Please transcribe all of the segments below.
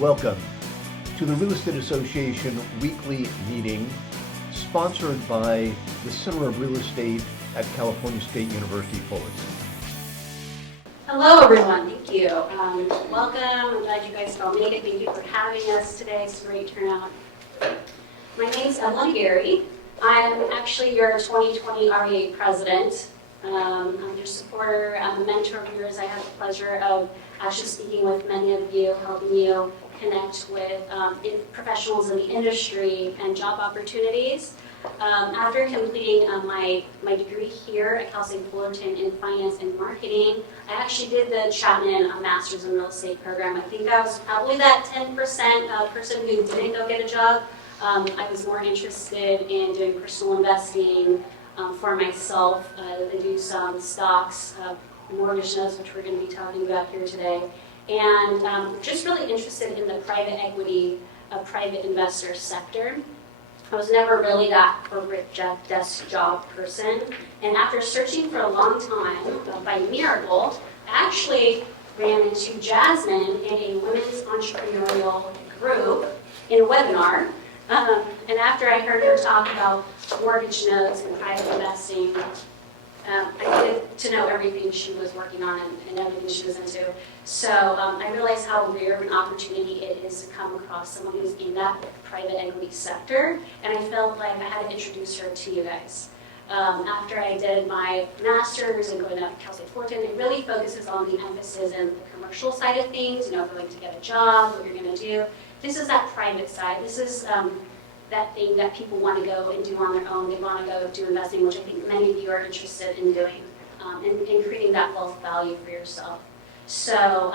Welcome to the Real Estate Association weekly meeting sponsored by the Center of Real Estate at California State University, Fullerton. Hello everyone, thank you. Welcome, I'm glad you guys all made it. Thank you for having us today, it's a great turnout. My name is Evelyn Gary. I'm actually your 2020 REA president. I'm your supporter, I'm a mentor of yours. I have the pleasure of actually speaking with many of you, helping you connect with professionals in the industry and job opportunities. After completing my degree here at Cal State Fullerton in finance and marketing, I actually did the Chapman Master's in Real Estate program. I think I was probably that 10% person who didn't go get a job. I was more interested in doing personal investing for myself. I do some stocks, mortgage notes, which we're going to be talking about here today, and just really interested in the private equity, private investor sector. I was never really that corporate desk job person, and after searching for a long time, by miracle, I actually ran into Jasmine in a women's entrepreneurial group in a webinar. And after I heard her talk about mortgage notes and private investing, I needed to know everything she was working on and everything she was into. So I realized how rare of an opportunity it is to come across someone who's in that private equity sector, and I felt like I had to introduce her to you guys. After I did my master's and going to Cal State Fullerton, it really focuses on the emphasis and the commercial side of things, going to get a job, what you're going to do. This is that private side. This is that thing that people want to go and do on their own. They want to go do investing, which I think many of you are interested in doing, and creating that wealth value for yourself. So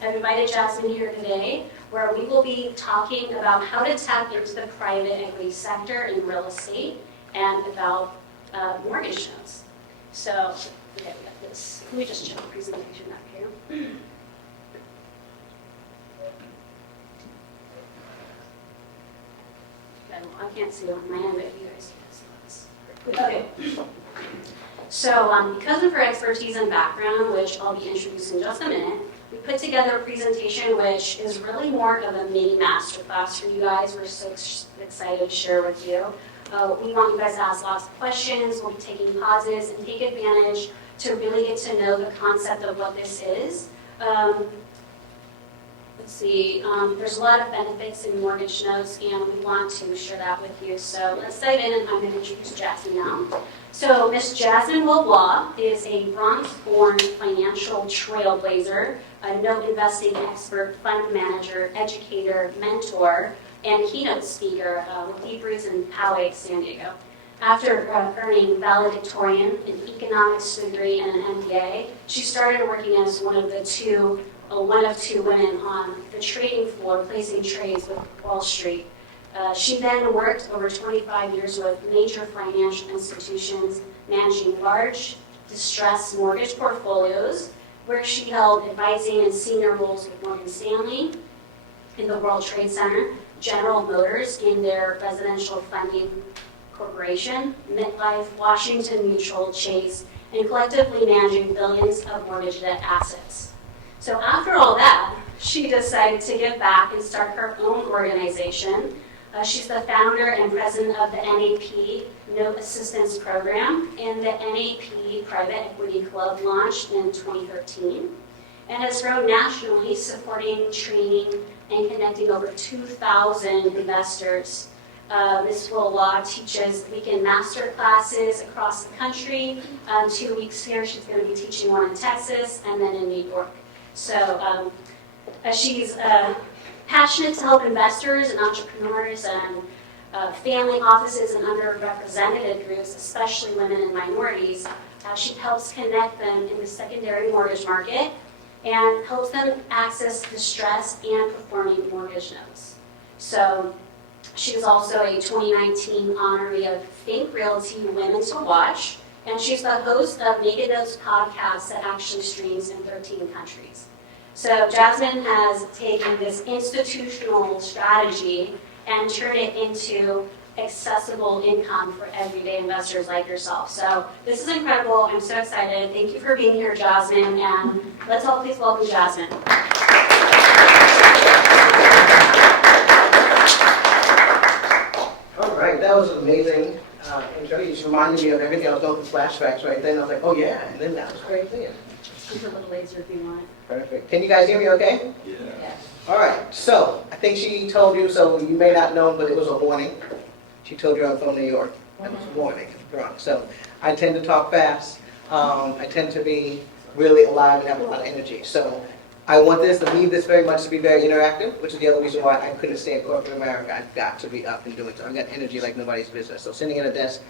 I've invited Jasmine here today, where we will be talking about how to tap into the private equity sector in real estate and about mortgage notes. So okay, we got this. Let me just check the presentation up here. I can't see on my end, but you guys can see this. Okay. So because of her expertise and background, which I'll be introducing in just a minute, we put together a presentation which is really more of a mini masterclass for you guys. We're so excited to share with you. We want you guys to ask lots of questions. We'll be taking pauses and take advantage to really get to know the concept of what this is. Let's see, there's a lot of benefits in mortgage notes, and we want to share that with you. So let's dive in, and I'm going to introduce Jasmine now. So Miss Jasmine Willois is a Bronx-born financial trailblazer, a note investing expert, fund manager, educator, mentor, and keynote speaker with deep roots in Poway, San Diego. After earning valedictorian, an economics degree, and an MBA, she started working as one of two women on the trading floor, placing trades with Wall Street. She then worked over 25 years with major financial institutions, managing large, distressed mortgage portfolios, where she held advising and senior roles with Morgan Stanley in the World Trade Center, General Motors in their residential funding corporation, MetLife, Washington Mutual, Chase, and collectively managing billions of mortgage debt assets. So after all that, she decided to give back and start her own organization. She's the founder and president of the NAP Note Assistance Program, and the NAP Private Equity Club launched in 2013, and has grown nationally, supporting, training, and connecting over 2,000 investors. Ms. Willois teaches weekend master classes across the country. 2 weeks here, she's going to be teaching one in Texas and then in New York. So she's passionate to help investors and entrepreneurs and family offices and underrepresented groups, especially women and minorities. She helps connect them in the secondary mortgage market and helps them access distressed and performing mortgage notes. So she's also a 2019 honoree of Think Realty Women to Watch, and she's the host of Naked Notes podcast that actually streams in 13 countries. So Jasmine has taken this institutional strategy and turned it into accessible income for everyday investors like yourself. So this is incredible. I'm so excited. Thank you for being here, Jasmine, and let's all please welcome Jasmine. amazing intro. You just reminded me of everything I was going through flashbacks right then. I was like, oh yeah, and then that was crazy. Speak a little laser if you want. Perfect. Can you guys hear me okay? Yeah. Yes. All right, so I think she told you, so you may not know, but it was a warning. She told you I'm from New York. It was a warning, wrong. So I tend to talk fast. I tend to be really alive and have a lot of energy. So I want this to leave this very much to be very interactive, which is the other reason why I couldn't stay in corporate America. I've got to be up and doing so. I've got energy like nobody's business. So sitting at a desk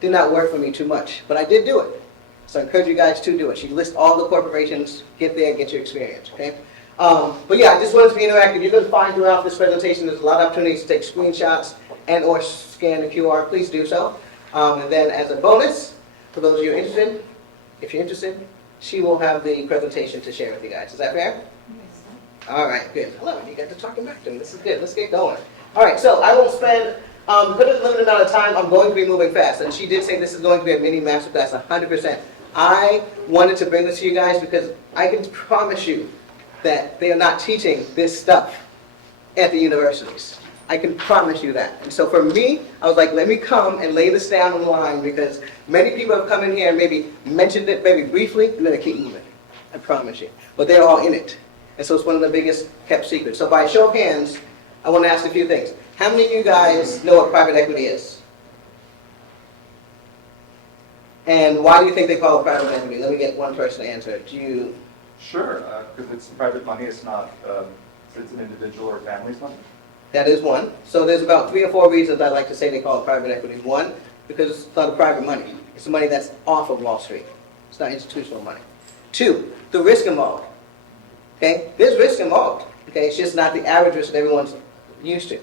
did not work for me too much, but I did do it. So I encourage you guys to do it. She lists all the corporations, get there, get your experience, okay? But yeah, I just wanted to be interactive. You're going to find throughout this presentation there's a lot of opportunities to take screenshots and or scan the QR. Please do so. And then as a bonus, for those of you interested, if you're interested, she will have the presentation to share with you guys. Is that fair? Yes. All right, good. I love it. You got to talking back to me. This is good. Let's get going. All right, so I won't spend, because of the limited amount of time, I'm going to be moving fast. And she did say this is going to be a mini masterclass, 100%. I wanted to bring this to you guys because I can promise you that they are not teaching this stuff at the universities. I can promise you that. And so for me, I was like, let me come and lay this down on the line because many people have come in here and maybe mentioned it maybe briefly, and then they keep moving. I promise you. But they're all in it. And so it's one of the biggest kept secrets. So by show of hands, I want to ask a few things. How many of you guys know what private equity is? And why do you think they call it private equity? Let me get one person to answer. Do you? Sure, because it's private money, it's not, it's an individual or family's money. That is one. So there's about 3 or 4 reasons I like to say they call it private equity. One, because it's not private money. It's the money that's off of Wall Street. It's not institutional money. 2, the risk involved. Okay? There's risk involved. Okay? It's just not the average risk that everyone's used to.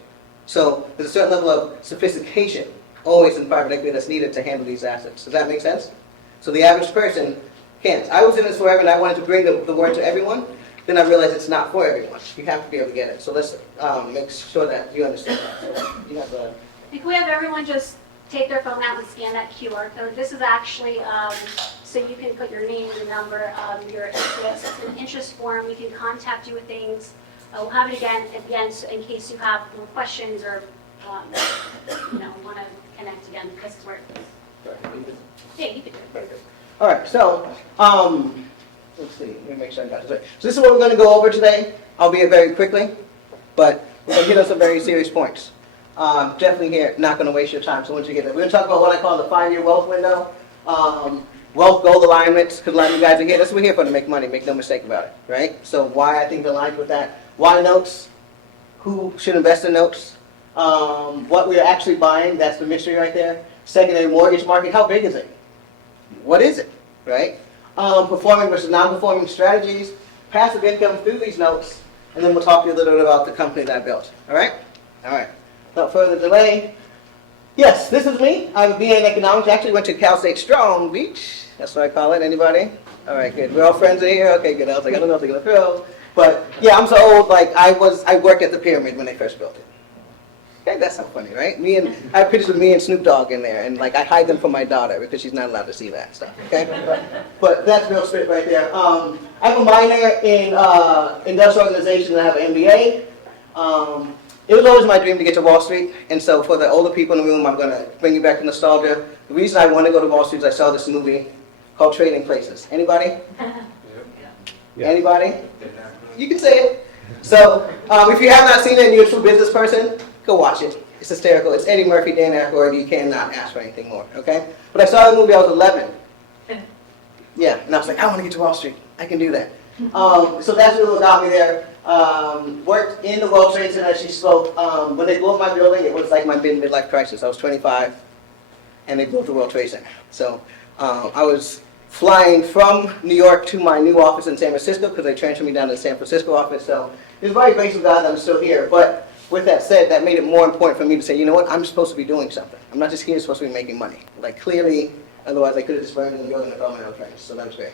So there's a certain level of sophistication always in private equity that's needed to handle these assets. Does that make sense? So the average person can't. I was in this forever and I wanted to bring the word to everyone. Then I realized it's not for everyone. You have to be able to get it. So let's make sure that you understand that. So you have a... Can we have everyone just take their phone out and scan that QR code? This is actually, so you can put your name, your number, your interest. It's an interest form. We can contact you with things. We'll have it again at the end so in case you have more questions or want to connect again. This is where it is. Yeah, you can do it. All right, so let's see. Let me make sure I got this right. So this is what we're going to go over today. I'll be here very quickly, but we're going to hit on some very serious points. Definitely here, not going to waste your time. So once you get there, we're going to talk about what I call the 5-year wealth window, wealth goal alignments, because a lot of you guys are here. That's what we're here for, to make money. Make no mistake about it, right? So why I think they're aligned with that. Why notes? Who should invest in notes? What we're actually buying, that's the mystery right there. Secondary mortgage market, how big is it? What is it, right? Performing versus non-performing strategies, passive income through these notes, and then we'll talk to you a little bit about the company that I built, all right? All right, without further delay, yes, this is me. I have a BA in economics. I actually went to Cal State Strong Beach. That's what I call it. Anybody? All right, good. We're all friends in here? Okay, good. I was like, I don't know if they're going to throw. But yeah, I'm so old, like I worked at the pyramid when they first built it. Okay, that's not funny, right? I have pictures of me and Snoop Dogg in there, and like I hide them from my daughter because she's not allowed to see that stuff, okay? But that's real spit right there. I have a minor in industrial organization and I have an MBA. It was always my dream to get to Wall Street, and so for the older people in the room, I'm going to bring you back to nostalgia. The reason I want to go to Wall Street is I saw this movie called Trading Places. Anybody? Yeah. Anybody? You can say it. So if you have not seen it and you're a true business person, go watch it. It's hysterical. It's Eddie Murphy, Dan Aykroyd. You cannot ask for anything more, okay? But I saw the movie, I was 11. Yeah, and I was like, I want to get to Wall Street. I can do that. So that's what got me there. Worked in the World Trade Center as she spoke. When they blew up my building, it was like my midlife crisis. I was 25, and they blew up the World Trade Center. So I was flying from New York to my new office in San Francisco because they transferred me down to the San Francisco office. So it's very grace of God that I'm still here. But with that said, that made it more important for me to say, you know what, I'm supposed to be doing something. I'm not just here supposed to be making money. Like clearly, otherwise I could have just burned in the building and fell my own friends. So that was great.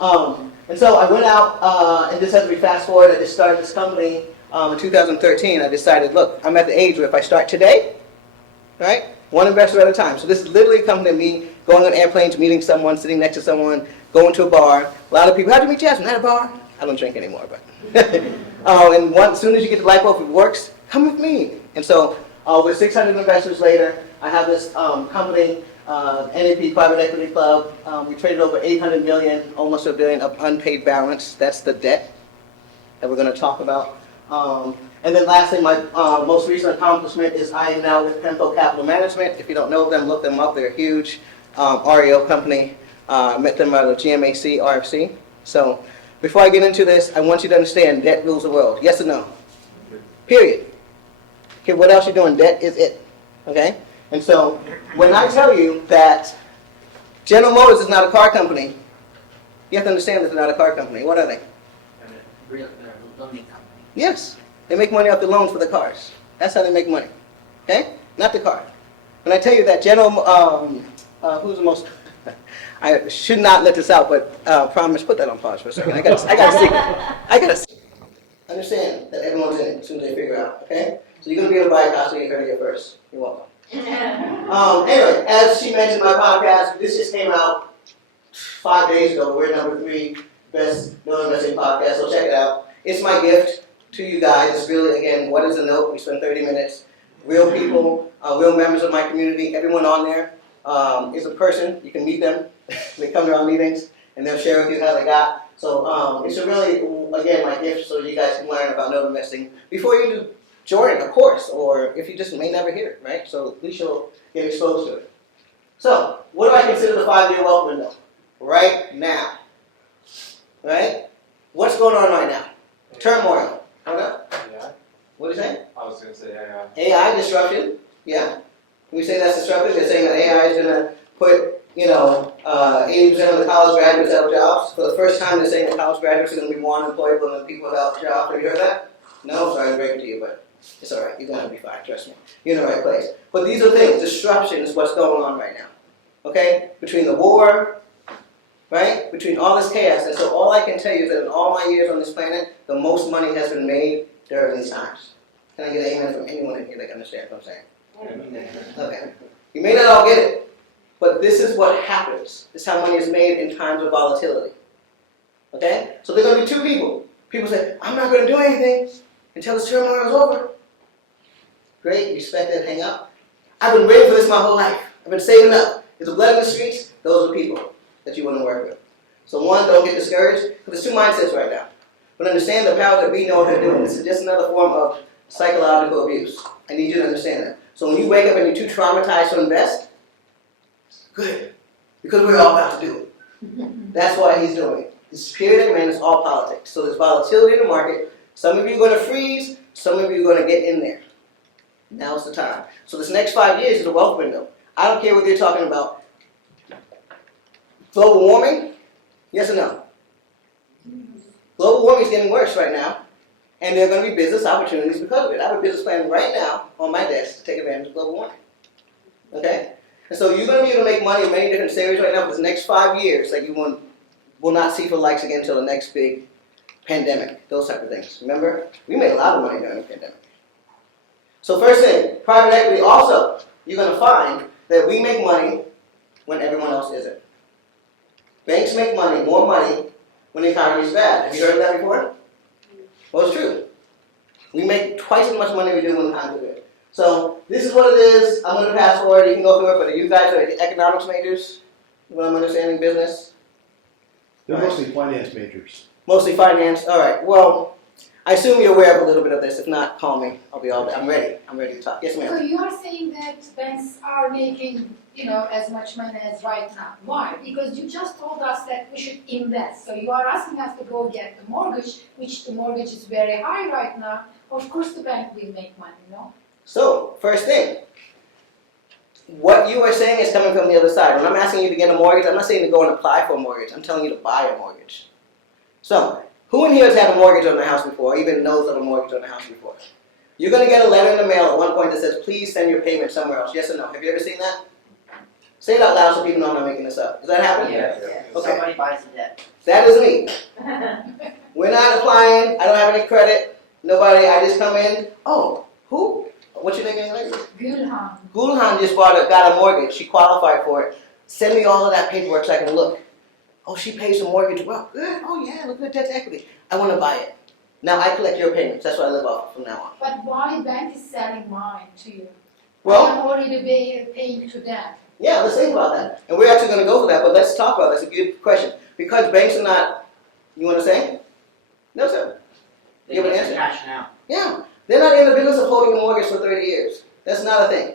And so I went out, and this has to be fast forward. I just started this company in 2013. I decided, look, I'm at the age where if I start today, right, one investor at a time. So this is literally a company of me going on airplanes, meeting someone, sitting next to someone, going to a bar. A lot of people, how'd you meet Jasmine? At a bar? I don't drink anymore, but. And as soon as you get the light bulb, if it works, come with me. And so with 600 investors later, I have this company, NAP Private Equity Club. We traded over 800 million, almost a billion of unpaid balance. That's the debt that we're going to talk about. And then lastly, my most recent accomplishment is I am now with PEMCO Capital Management. If you don't know them, look them up. They're a huge REO company. Met them out of GMAC-RFC. So before I get into this, I want you to understand debt rules the world. Yes or no? Period. Okay, what else you're doing? Debt is it. Okay? And so when I tell you that General Motors is not a car company, you have to understand that they're not a car company. What are they? Loaning company. Yes. They make money off the loans for the cars. That's how they make money. Okay? Not the car. When I tell you that General, who's the most, I should not let this out, but promise, put that on pause for a second. I gotta see. Understand that everyone's in it as soon as they figure out, okay? So you're gonna be able to buy a car, so you heard it here first. You're welcome. Anyway, as she mentioned, my podcast, this just came out 5 days ago. We're number 3 best known investing podcast, so check it out. It's my gift to you guys. It's really, again, what is a note? We spend 30 minutes. Real people, real members of my community. Everyone on there is a person. You can meet them. They come to our meetings, and they'll share with you how they got. So it's a really, again, my gift so you guys can learn about note investing before you join a course, or if you just may never hear it, right? So at least you'll get exposed to it. So what do I consider the 5-year wealth window? Right now. Right? What's going on right now? Turmoil. Hold up. AI? What do you say? I was going to say AI. AI disruption. Yeah. When we say that's disruptive, they're saying that AI is going to put, 80% of the college graduates out of jobs. For the first time, they're saying that college graduates are going to be more unemployable than people without jobs. Have you heard that? No? Sorry to break it to you, but it's all right. You're going to be fine. Trust me. You're in the right place. But these are things. Disruption is what's going on right now. Okay? Between the war, right? Between all this chaos. And so all I can tell you is that in all my years on this planet, the most money has been made during these times. Can I get an amen from anyone in here that understands what I'm saying? Okay. You may not all get it, but this is what happens. This is how money is made in times of volatility. Okay? So there's going to be 2 people. People say, I'm not going to do anything until this turmoil is over. Great, respect it, hang up. I've been waiting for this my whole life. I've been saving up. There's blood in the streets. Those are people that you want to work with. So one, don't get discouraged, because there's 2 mindsets right now. But understand the power that we know what they're doing. This is just another form of psychological abuse. I need you to understand that. So when you wake up and you're too traumatized to invest, good, because we're all about to do it. That's why he's doing it. This period, man, is all politics. So there's volatility in the market. Some of you are going to freeze. Some of you are going to get in there. Now's the time. So this next 5 years is a wealth window. I don't care what they're talking about. Global warming? Yes or no? Global warming is getting worse right now. And there are going to be business opportunities because of it. I have a business plan right now on my desk to take advantage of global warming. Okay? And so you're going to be able to make money in many different areas right now for the next 5 years that you will not see for likes again until the next big pandemic. Those type of things. Remember? We made a lot of money during the pandemic. So first thing, private equity also, you're going to find that we make money when everyone else isn't. Banks make money, more money, when the economy is bad. Have you heard of that before? Well, it's true. We make twice as much money as we do when the economy is good. So this is what it is. I'm going to pass forward. You can go through it, but you guys are economics majors, when I'm understanding business. They're mostly finance majors. Mostly finance. All right. Well, I assume you're aware of a little bit of this. If not, call me. I'll be all day. I'm ready. I'm ready to talk. Yes, So ma'am. you are saying that banks are making, as much money as right now. Why? Because you just told us that we should invest. So you are asking us to go get the mortgage, which the mortgage is very high right now. Of course the bank will make money, no? So, first thing, what you are saying is coming from the other side. When I'm asking you to get a mortgage, I'm not saying to go and apply for a mortgage. I'm telling you to buy a mortgage. So, who in here has had a mortgage on their house before, or even knows of a mortgage on their house before? You're going to get a letter in the mail at one point that says, please send your payment somewhere else. Yes or no? Have you ever seen that? Say it out loud so people know I'm not making this up. Does that happen? Yeah. Okay. Somebody buys the debt. That is me. We're not applying. I don't have any credit. Nobody. I just come in. Oh, who? What's your name again? Gülhan. Gulhan just got a mortgage. She qualified for it. Send me all of that paperwork so I can look. Oh, she pays the mortgage. Well, good. Oh, yeah, look at the debt to equity. I want to buy it. Now I collect your payments. That's what I live off from now on. But why bank is selling mine to you? Well, I'm already paying to them. yeah, let's think about that. And we're actually going to go for that, but let's talk about that. That's a good question. Because banks are not, you want to say? No, sir. They You have an get answer? cash now. Yeah. They're not in the business of holding a mortgage for 30 years. That's not a thing.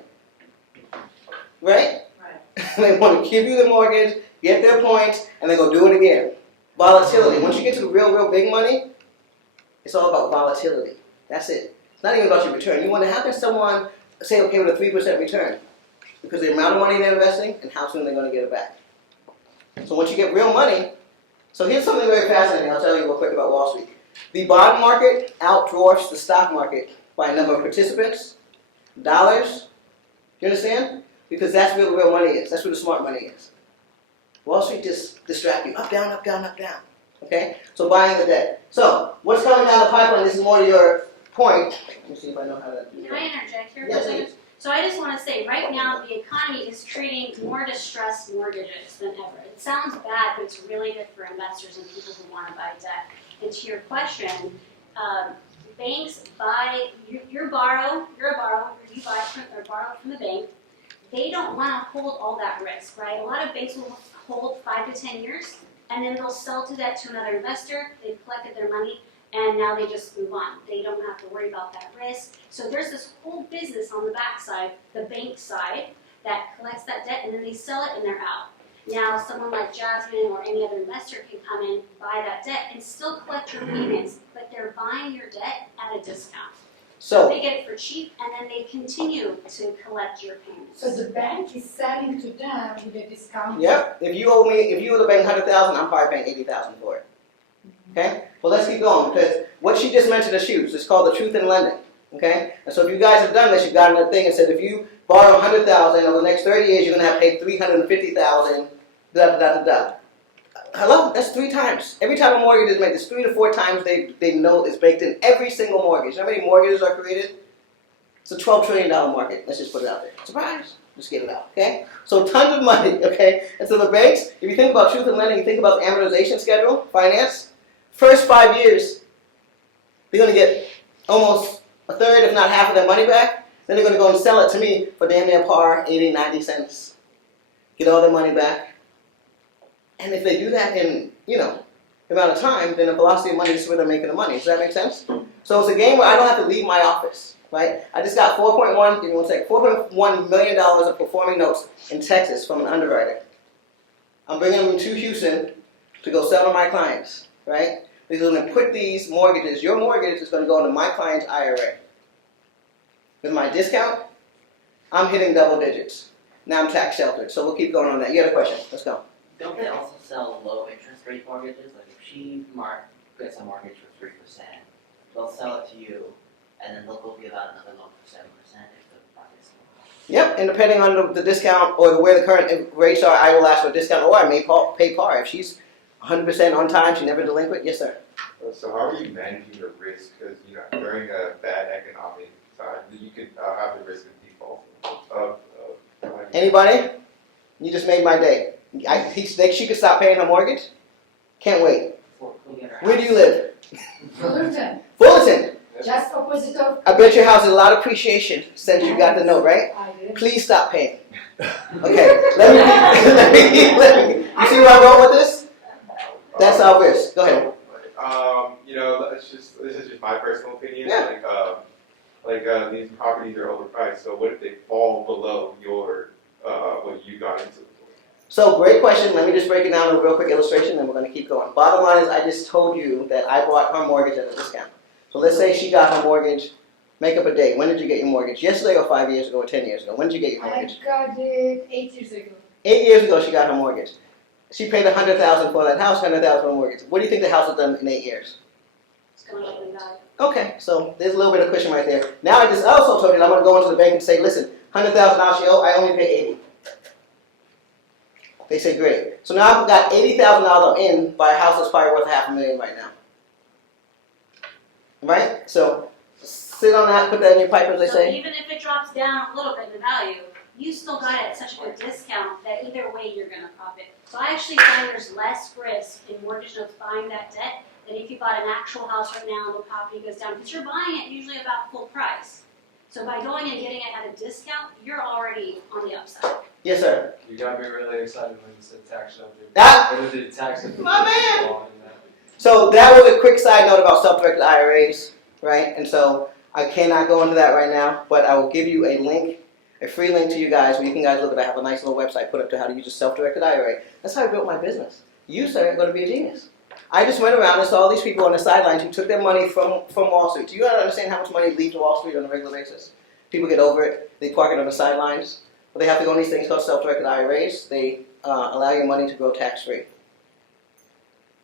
Right? Right. They want to give you the mortgage, get their points, and then go do it again. Volatility. Once you get to the real big money, it's all about volatility. That's it. It's not even about your return. You want to have someone say, okay, with a 3% return. Because the amount of money they're investing and how soon they're going to get it back. So once you get real money, so here's something very fascinating. I'll tell you real quick about Wall Street. The bond market outdwarfs the stock market by a number of participants, dollars. You understand? Because that's where the real money is. That's where the smart money is. Wall Street just distracts you. Up, down, up, down, up, down. Okay? So buying the debt. So what's coming down the pipeline, this is more to your point. Let me see if I know how to do Can I interject here? Yes, for a second? please. So I just want to say, right now, the economy is treating more distressed mortgages than ever. It sounds bad, but it's really good for investors and people who want to buy debt. And to your question, banks buy, you're a borrower, you buy or borrow from the bank. They don't want to hold all that risk, right? A lot of banks will hold 5 to 10 years, and then they'll sell to that to another investor. They've collected their money, and now they just move on. They don't have to worry about that risk. So there's this whole business on the backside, the bank side, that collects that debt, and then they sell it and they're out. Now someone like Jasmine or any other investor can come in, buy that debt, and still collect your payments, but they're buying your debt at a discount. So, They get it for cheap, and then they continue to collect your payments. So the bank is selling to them with a discount. yep. If you owe the bank $100,000, I'm probably paying $80,000 for it. Okay? Well, let's keep going because what she just mentioned is huge. It's called the truth in lending. Okay? And so if you guys have done this, you've gotten a thing and said if you borrow $100,000 over the next 30 years, you're going to have to pay $350,000. Da da da da da. Hello? That's 3 times. Every time a mortgage is made, there's 3 to 4 times they know it's baked in every single mortgage. You know how many mortgages are created? It's a $12 trillion market. Let's just put it out there. Surprise. Just get it out, okay? So tons of money, okay? And so the banks, if you think about truth in lending, you think about the amortization schedule, finance, first 5 years, they're going to get almost a third, if not half of their money back. Then they're going to go and sell it to me for damn near par, 80, 90 cents. Get all their money back. And if they do that in, the amount of time, then the velocity of money is where they're making the money. Does that make sense? So it's a game where I don't have to leave my office, right? I just got $4.1 million of performing notes in Texas from an underwriter. I'm bringing them to Houston to go sell to my clients, right? Because when I put these mortgages, your mortgage is going to go into my client's IRA. With my discount, I'm hitting double digits. Now I'm tax sheltered, so we'll keep going on that. You had a question? Let's go. Don't they also sell low interest rate mortgages? Like if she gets a mortgage for 3%, they'll sell it to you, and then they'll go give out another loan for 7% if the market's low. Yep, and depending on the discount or where the current rates are, I will ask for a discount, or I may pay par. If she's 100% on time, she never delinquent, yes sir. So how are you managing the risk? Because during a bad economic time, you could have the risk of default. Anybody? You just made my day. She could stop paying her mortgage? Can't wait. Where do you live? Fullerton, Fullerton. just opposite of. I bet your house has a lot of appreciation since you got the note, right? I did. Please stop paying. Okay, let me. You see where I'm going with this? That's our risk. Go ahead. This is just my personal opinion. Yeah. These properties are overpriced. So what if they fall below your what you got into? So great question. Let me just break it down in a real quick illustration, and we're going to keep going. Bottom line is, I just told you that I bought her mortgage at a discount. So let's say she got her mortgage. Make up a date. When did you get your mortgage? Yesterday or 5 years ago or 10 years ago? When did you get your mortgage? I got it 8 years ago. 8 years ago, she got her mortgage. She paid $100,000 for that house, $100,000 for the mortgage. What do you think the house has done in 8 years? It's going up in value. Okay, so there's a little bit of cushion right there. Now I just also told you that I'm going to go into the bank and say, listen, $100,000 she owe, I only pay 80. They say, great. So now I've got $80,000 in by a house that's probably worth $500,000 right now. Right? So sit on that, put that in your pipe, as they So say. even if it drops down a little bit in value, you still got it at such a good discount that either way you're going to profit. So I actually find there's less risk in mortgage notes buying that debt than if you bought an actual house right now and the property goes down. Because you're buying it usually about full price. So by going and getting it at a discount, you're already on the upside. Yes, sir. You got me really excited when you said tax shelter. Ah! What did the tax shelter? My man! So that was a quick side note about self-directed IRAs, right? And so I cannot go into that right now, but I will give you a link, a free link to you guys where you can guys look at. I have a nice little website put up to how to use a self-directed IRA. That's how I built my business. You, sir, are going to be a genius. I just went around and saw all these people on the sidelines who took their money from Wall Street. Do you understand how much money leaves Wall Street on a regular basis? People get over it. They park it on the sidelines. But they have to go on these things called self-directed IRAs. They allow your money to grow tax-free.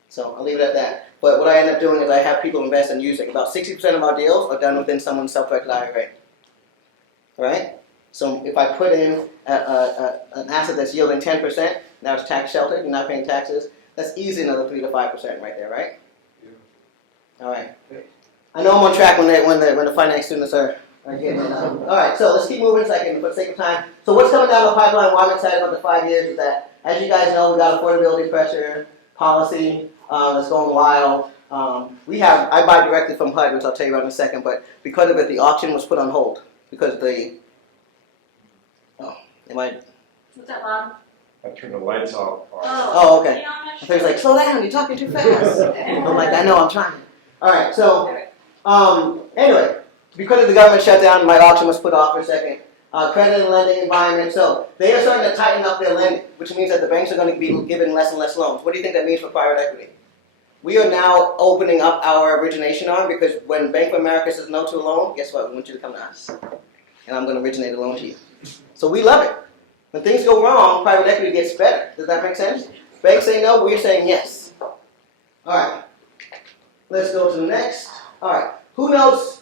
So I'll leave it at that. But what I end up doing is I have people invest and using. About 60% of our deals are done within someone's self-directed IRA. All right? So if I put in an asset that's yielding 10%, now it's tax sheltered, you're not paying taxes, that's easily another 3 to 5% right there, right? Yeah. All right. I know I'm on track when the finance students are getting it now. All right, so let's keep moving so I can, for the sake of time. So what's coming down the pipeline, why I'm excited about the 5 years is that, as you guys know, we got affordability pressure, policy that's going wild. I buy directly from HUD, which I'll tell you about in a second, but because of it, the auction was put on hold. Because What's that, Bob? I turned the lights off. Oh, okay. You know, I'm not I sure. thought he was like, slow down, you're talking too fast. I'm like, I know, I'm trying. All right, so, anyway, because of the government shutdown, my auction was put off for a second. Credit and lending environment, so they are starting to tighten up their lending, which means that the banks are going to be giving less and less loans. What do you think that means for private equity? We are now opening up our origination arm because when Bank of America says no to a loan, guess what? We want you to come to us. And I'm going to originate a loan to you. So we love it. When things go wrong, private equity gets better. Does that make sense? Banks say no, we're saying yes. All right. Let's go to the next. All right. Who notes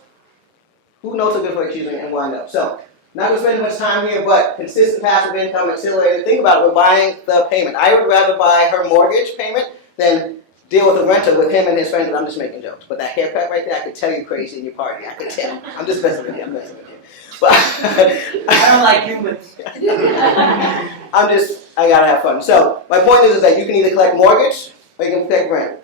are good for accusing and wind up? So, not going to spend much time here, but consistent passive income, accelerated. Think about it. We're buying the payment. I would rather buy her mortgage payment than deal with a renter with him and his friends. And I'm just making jokes. But that haircut right there, I could tell you crazy in your party. I could tell. I'm just messing with you. I'm messing with you. But I don't like humans. I gotta have fun. So my point is that you can either collect mortgage or you can collect rent.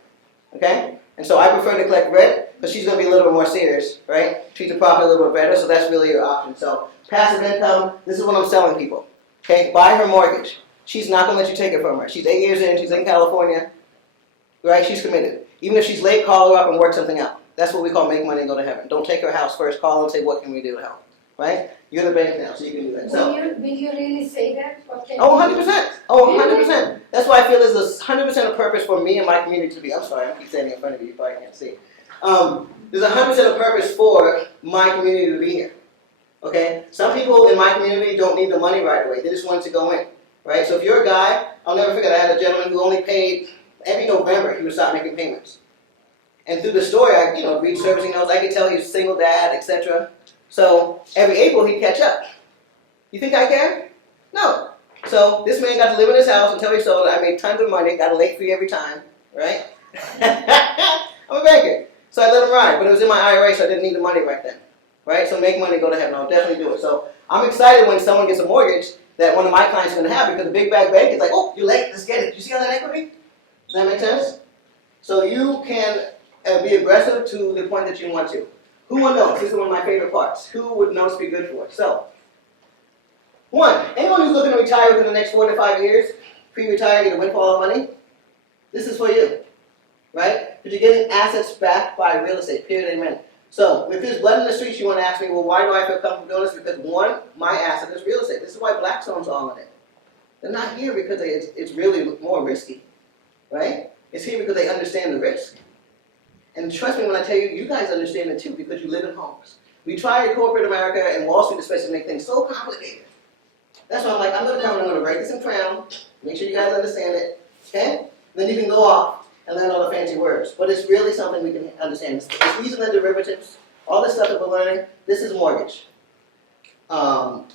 Okay? And so I prefer to collect rent because she's gonna be a little bit more serious, right? Treat the property a little bit better, so that's really your option. So passive income, this is what I'm selling people. Okay? Buy her mortgage. She's not gonna let you take it from her. She's 8 years in, she's in California, right? She's committed. Even if she's late, call her up and work something out. That's what we call make money and go to heaven. Don't take her house first, call her and say, what can we do to help? Right? You're the bank now, so you can do that. So, Will you really say that? What can oh, you do? 100%. Oh, 100%. That's why I feel there's a 100% of purpose for me and my community to be. I'm sorry, I keep standing in front of you. You probably can't see. There's 100% of purpose for my community to be here. Okay? Some people in my community don't need the money right away. They just want it to go in. Right? So if you're a guy, I'll never forget, I had a gentleman who only paid, every November he would start making payments. And through the story, I read servicing notes, I could tell he's a single dad, etc. So every April he'd catch up. You think I care? No. So this man got to live in his house until he sold it. I made tons of money, got a late fee every time, right? I'm a banker. So I let him ride, but it was in my IRA, so I didn't need the money right then. Right? So make money, go to heaven. I'll definitely do it. So I'm excited when someone gets a mortgage that one of my clients is going to have because the big bag bank is like, oh, you're late, let's get it. You see all that equity? Does that make sense? So you can be aggressive to the point that you want to. Who would notice? This is one of my favorite parts. Who would notice be good for it? So, one, anyone who's looking to retire within the next 4 to 5 years, pre-retire, get a windfall of money, this is for you, right? Because you're getting assets backed by real estate, period, amen. So, if there's blood in the streets, you want to ask me, well, why do I feel comfortable doing this? Because one, my asset is real estate. This is why Blackstone's all in it. They're not here because it's really more risky, right? It's here because they understand the risk. And trust me when I tell you, you guys understand it too because you live in homes. We try in corporate America and Wall Street especially to make things so complicated. That's why I'm like, I'm going to come and I'm going to break this in crown, make sure you guys understand it, okay? Then you can go off and learn all the fancy words. But it's really something we can understand. It's these are the derivatives, all this stuff that we're learning, this is mortgage. What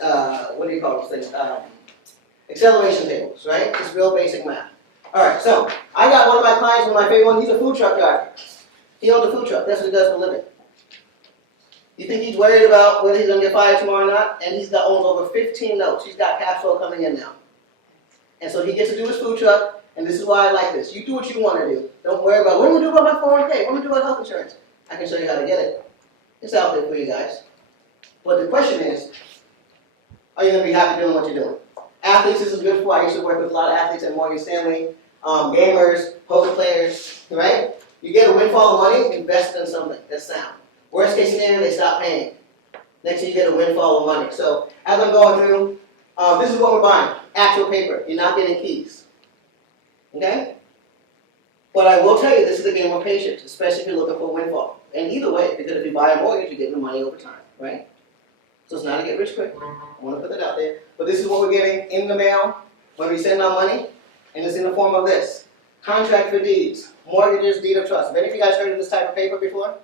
do you call those things? Acceleration tables, right? It's real basic math. All right, so I got one of my clients, one of my favorite ones, he's a food truck driver. He owns a food truck. That's what he does for a living. You think he's worried about whether he's going to get fired tomorrow or not? And he's owns over 15 notes. He's got cash flow coming in now. And so he gets to do his food truck, and this is why I like this. You do what you want to do. Don't worry about, what am I going to do about my 401k? What am I going to do about health insurance? I can show you how to get it. It's out there for you guys. But the question is, are you gonna be happy doing what you're doing? Athletes, this is good for. I used to work with a lot of athletes at Morgan Stanley, gamers, poker players, right? You get a windfall of money, invest in something that's sound. Worst case scenario, they stop paying. Next thing you get a windfall of money. So as I'm going through, this is what we're buying. Actual paper. You're not getting keys. Okay? But I will tell you, this is a game of patience, especially if you're looking for a windfall. And either way, because if you buy a mortgage, you're getting the money over time, right? So it's not a get rich quick. I want to put that out there. But this is what we're getting in the mail when we send our money, and it's in the form of this. Contract for deeds, mortgages, deed of trust. Have any of you guys heard of this type of paper before?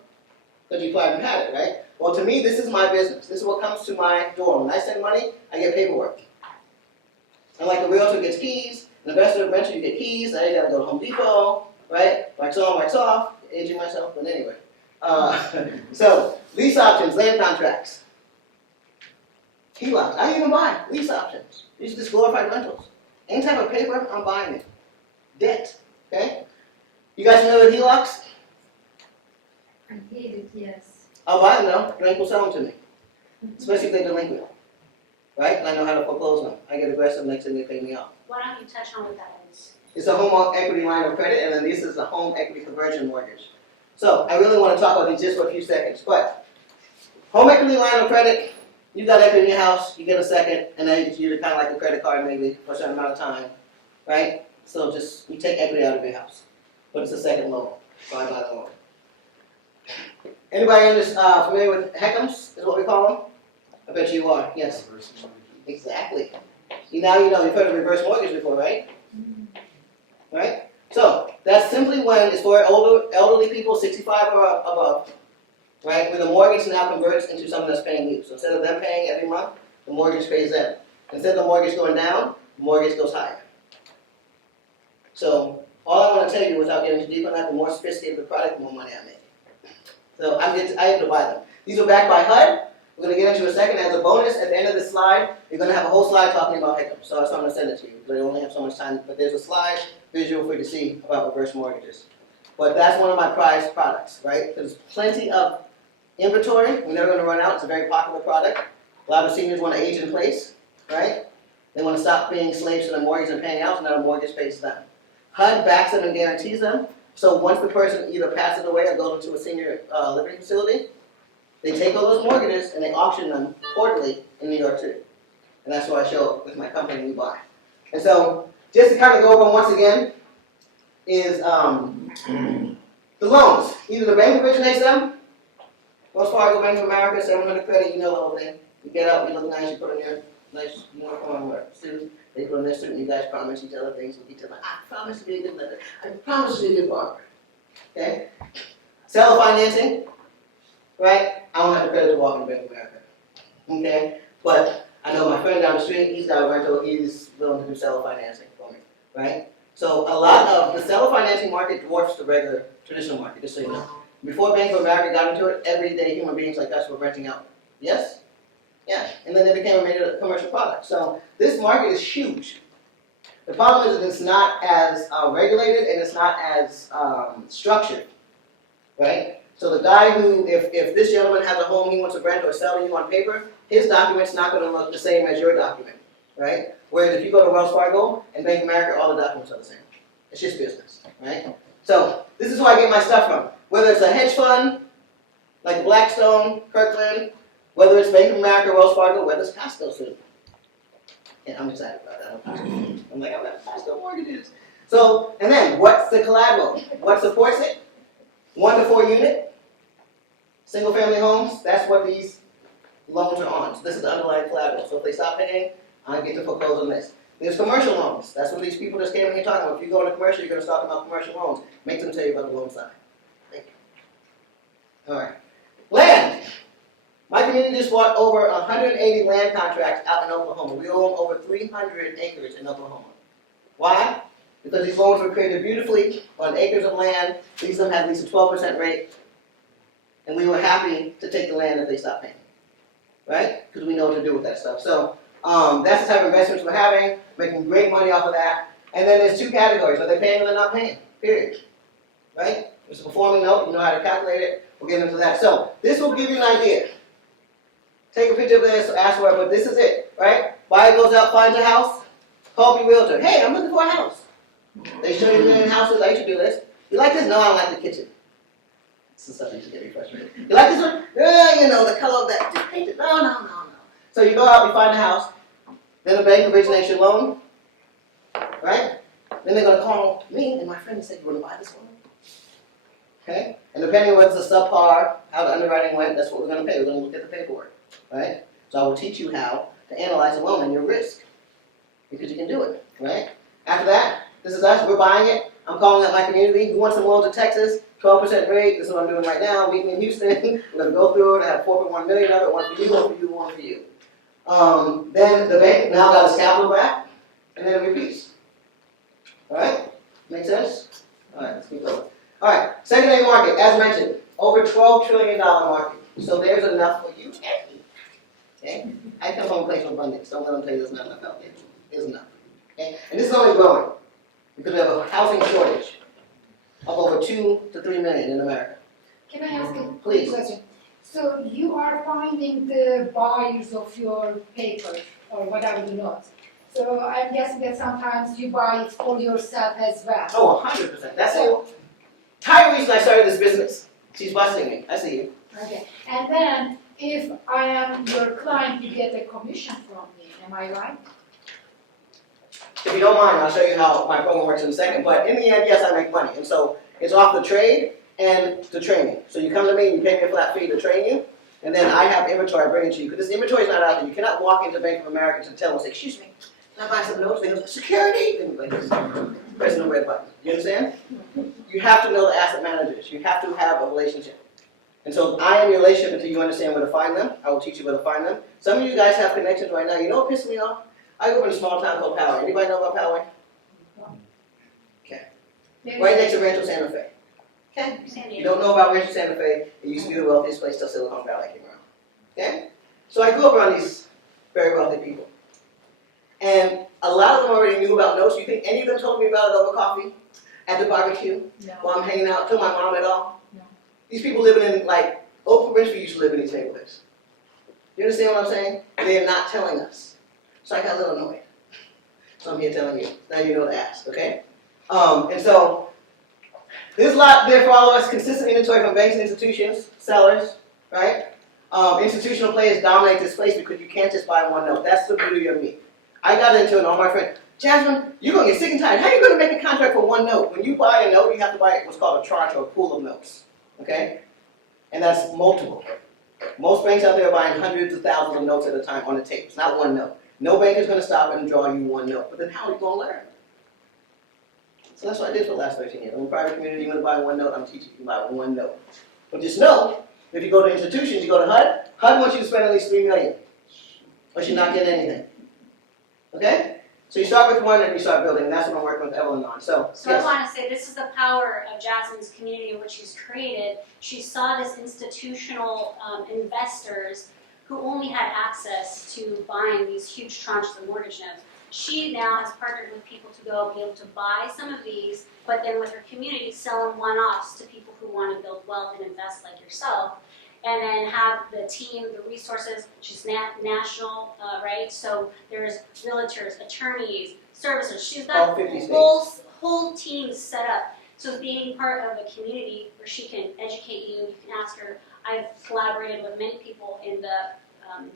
Because you probably haven't had it, right? Well, to me, this is my business. This is what comes to my door. When I send money, I get paperwork. And like a realtor gets keys, an investor eventually you get keys, now you gotta go to Home Depot, right? Wax on, wax off, aging myself, but anyway. So, lease options, land contracts. HELOCs, I even buy lease options. These are just glorified rentals. Any type of paper, I'm buying it. Debt, okay? You guys familiar with HELOCs? I hate it, yes. I'll buy them though, bank will sell them to me. Especially if they're delinquent. Right? And I know how to foreclose them. I get aggressive, next thing they pay me off. Why don't you touch on what that is? It's a home equity line of credit, and then this is a home equity conversion mortgage. So, I really want to talk about these just for a few seconds, but home equity line of credit, you got equity in your house, you get a second, and then you're kind of like a credit card maybe for a certain amount of time, right? So just, you take equity out of your house, but it's a second loan, so I buy the loan. Anybody in this familiar with HECMs, is what we call them? I bet you are, yes. Exactly. Now you know, you've heard of reverse mortgage before, right? Right? So, that's simply when it's for elderly people, 65 or above, right? Where the mortgage now converts into someone that's paying you. So instead of them paying every month, the mortgage pays them. Instead of the mortgage going down, the mortgage goes higher. So, all I want to tell you without getting too deep on that, the more sophisticated the product, the more money I make. So, I have to buy them. These are backed by HUD. We're going to get into a second. As a bonus, at the end of this slide, you're going to have a whole slide talking about HECM. So I'm going to send it to you. They only have so much time, but there's a slide visual for you to see about reverse mortgages. But that's one of my prized products, right? There's plenty of inventory. We're never going to run out. It's a very popular product. A lot of seniors want to age in place, right? They want to stop being slaves to the mortgage and paying out, so now the mortgage pays them. HUD backs them and guarantees them. So once the person either passes away or goes into a senior living facility, they take all those mortgages and they auction them quarterly in New York City. And that's what I show with my company, We Buy. And so, just to kind of go over once again, is the loans. Either the bank originates them, Wells Fargo, Bank of America, 700 credit, you know the whole thing. You get up, you look nice, you put on your nice uniform or suit, they put on their suit, and you guys promise each other things with each other. I promise to be a good lender. I promise to be a good barber. Okay? Seller financing. Right? I don't have the credit to walk in Bank of America. Okay? But I know my friend down the street, he's got a rental, he's willing to do seller financing for me. Right? So a lot of the seller financing market dwarfs the regular traditional market, just so you know. Before Bank of America got into it, everyday human beings like us were renting out. Yes? Yeah. And then it became a major commercial product. So this market is huge. The problem is that it's not as regulated and it's not as structured. Right? So the guy who, if this gentleman has a home he wants to rent or sell to you on paper, his document's not going to look the same as your document, right? Whereas if you go to Wells Fargo and Bank of America, all the documents are the same. It's just business, right? So this is where I get my stuff from. Whether it's a hedge fund, like Blackstone, Kirkland, whether it's Bank of America, Wells Fargo, whether it's Costco soon. Yeah, I'm excited about that. I'm like, I'm going to Costco mortgages. So, and then, what's the collateral? What supports it? 1 to 4 unit, single family homes, that's what these loans are on. So this is the underlying collateral. So if they stop paying, I get to foreclose on this. There's commercial loans. That's what these people just came in here talking about. If you go into commercial, you're going to talk about commercial loans. Make them tell you about the loan side. Thank you. All right. Land. My community just bought over 180 land contracts out in Oklahoma. We own over 300 acres in Oklahoma. Why? Because these loans were created beautifully on acres of land. These of them had at least a 12% rate. And we were happy to take the land if they stopped paying. Right? Because we know what to do with that stuff. So that's the type of investments we're having, making great money off of that. And then there's 2 categories. Are they paying or they're not paying? Period. Right? It's a performing note. You know how to calculate it. We'll get into that. So this will give you an idea. take a picture of this, ask for it, but this is it, right? Buyer goes out, finds a house, call your realtor. Hey, I'm looking for a house. They show you the houses. I used to do this. You like this? No, I don't like the kitchen. This is something to get me frustrated. You like this one? Yeah, you know, the color of that. Just paint it. No. So you go out, you find a house, then the bank originates your loan, right? Then they're going to call me and my friend and say, you want to buy this one? Okay? And depending on what's the subpar, how the underwriting went, that's what we're going to pay. We're going to look at the paperwork, right? So I will teach you how to analyze a loan and your risk, because you can do it, right? After that, this is us. We're buying it. I'm calling up my community. Who wants some loans in Texas? 12% rate. This is what I'm doing right now. Meet me in Houston. We're going to go through it. I have 4.1 million of it. One for you, one for you, one for you. Then the bank now got its capital back, and then it repeats. All right? Make sense? All right, let's keep going. All right, secondary market, as mentioned, over $12 trillion market. So there's enough for you and me. Okay? I come from a place of abundance. Don't let them tell you there's not enough out there. There's enough. Okay? And this is only growing because we have a housing shortage of over 2 to 3 million in America. Can I ask a Please. question? So you are finding the buyers of your papers or whatever you note. So I'm guessing that sometimes you buy it for yourself as well. Oh, 100%. That's the entire reason I started this business. She's busting me. I see you. Okay. And then if I am your client, you get a commission from me. Am I right? If you don't mind, I'll show you how my program works in a second. But in the end, yes, I make money. And so it's off the trade and the training. So you come to me and you pay me a flat fee to train you. And then I have inventory I bring it to you. Because this inventory is not out there. You cannot walk into Bank of America to tell them, say, excuse me, can I buy some notes? They go, security? And like this, pressing the red button. You understand? You have to know the asset managers. You have to have a relationship. And so I am your relationship until you understand where to find them. I will teach you where to find them. Some of you guys have connections right now. You know what pisses me off? I grew up in a small town called Poway. Anybody know about Poway? Okay. Right next to Rancho Santa Fe. Okay? You don't know about Rancho Santa Fe. It used to be the wealthiest place till Silicon Valley came around. Okay? So I grew up around these very wealthy people. And a lot of them already knew about notes. You think any of them told me about it over coffee? At the barbecue? No. While I'm hanging out? Told my mom at all? No. These people living in, like, Oprah Winfrey used to live in these neighborhoods. You understand what I'm saying? They are not telling us. So I got a little annoyed. So I'm here telling you. Now you know to ask, okay? And so, there's a lot there for all of us. Consistent inventory from banks and institutions, sellers, right? Institutional players dominate this place because you can't just buy one note. That's the beauty of me. I got into it, and all my friends, Jasmine, you're going to get sick and tired. How are you going to make a contract for one note? When you buy a note, you have to buy what's called a tranche or a pool of notes, okay? And that's multiple. Most banks out there are buying hundreds of thousands of notes at a time on the tape. It's not one note. No bank is going to stop and draw you one note. But then how are you going to learn? So that's what I did for the last 13 years. I'm in a private community. You want to buy one note, I'm teaching you to buy one note. But just know, if you go to institutions, you go to HUD, HUD wants you to spend at least $3 million. Or you're not getting anything. Okay? So you start with one and you start building, and that's what I'm working with Evelyn on. So So yes. I want to say this is the power of Jasmine's community in which she's created. She saw this institutional investors who only had access to buying these huge tranches of mortgage notes. She now has partnered with people to go be able to buy some of these, but then with her community sell them one-offs to people who want to build wealth and invest like yourself. And then have the team, the resources, she's national, right? So there's realtors, attorneys, servicers. She's got All 50 states. whole teams set up. So being part of a community where she can educate you, you can ask her. I've collaborated with many people in the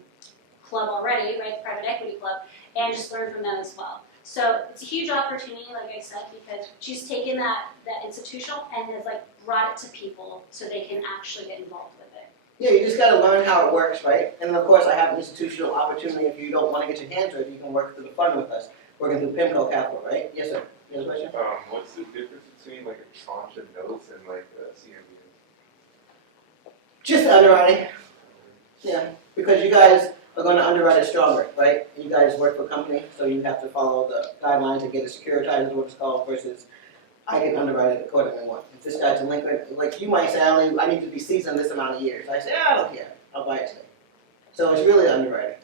club already, right, the private equity club, and just learned from them as well. So it's a huge opportunity, like I said, because she's taken that institutional and has like brought it to people so they can actually get involved with it. Yeah, you just got to learn how it works, right? And of course, I have an institutional opportunity. If you don't want to get your hands dirty, you can work through the fund with us, working through PEMCO Capital, right? Yes, sir. You have a question? What's the difference between like a tranche of notes and like a CMBS? Just underwriting. Yeah, because you guys are going to underwrite it stronger, right? You guys work for a company, so you have to follow the guidelines and get it securitized, is what it's called, versus I can underwrite it according to what. If this guy's delinquent, like you might say, I need to be seasoned this amount of years. I say, I don't care, I'll buy it today. So it's really underwriting,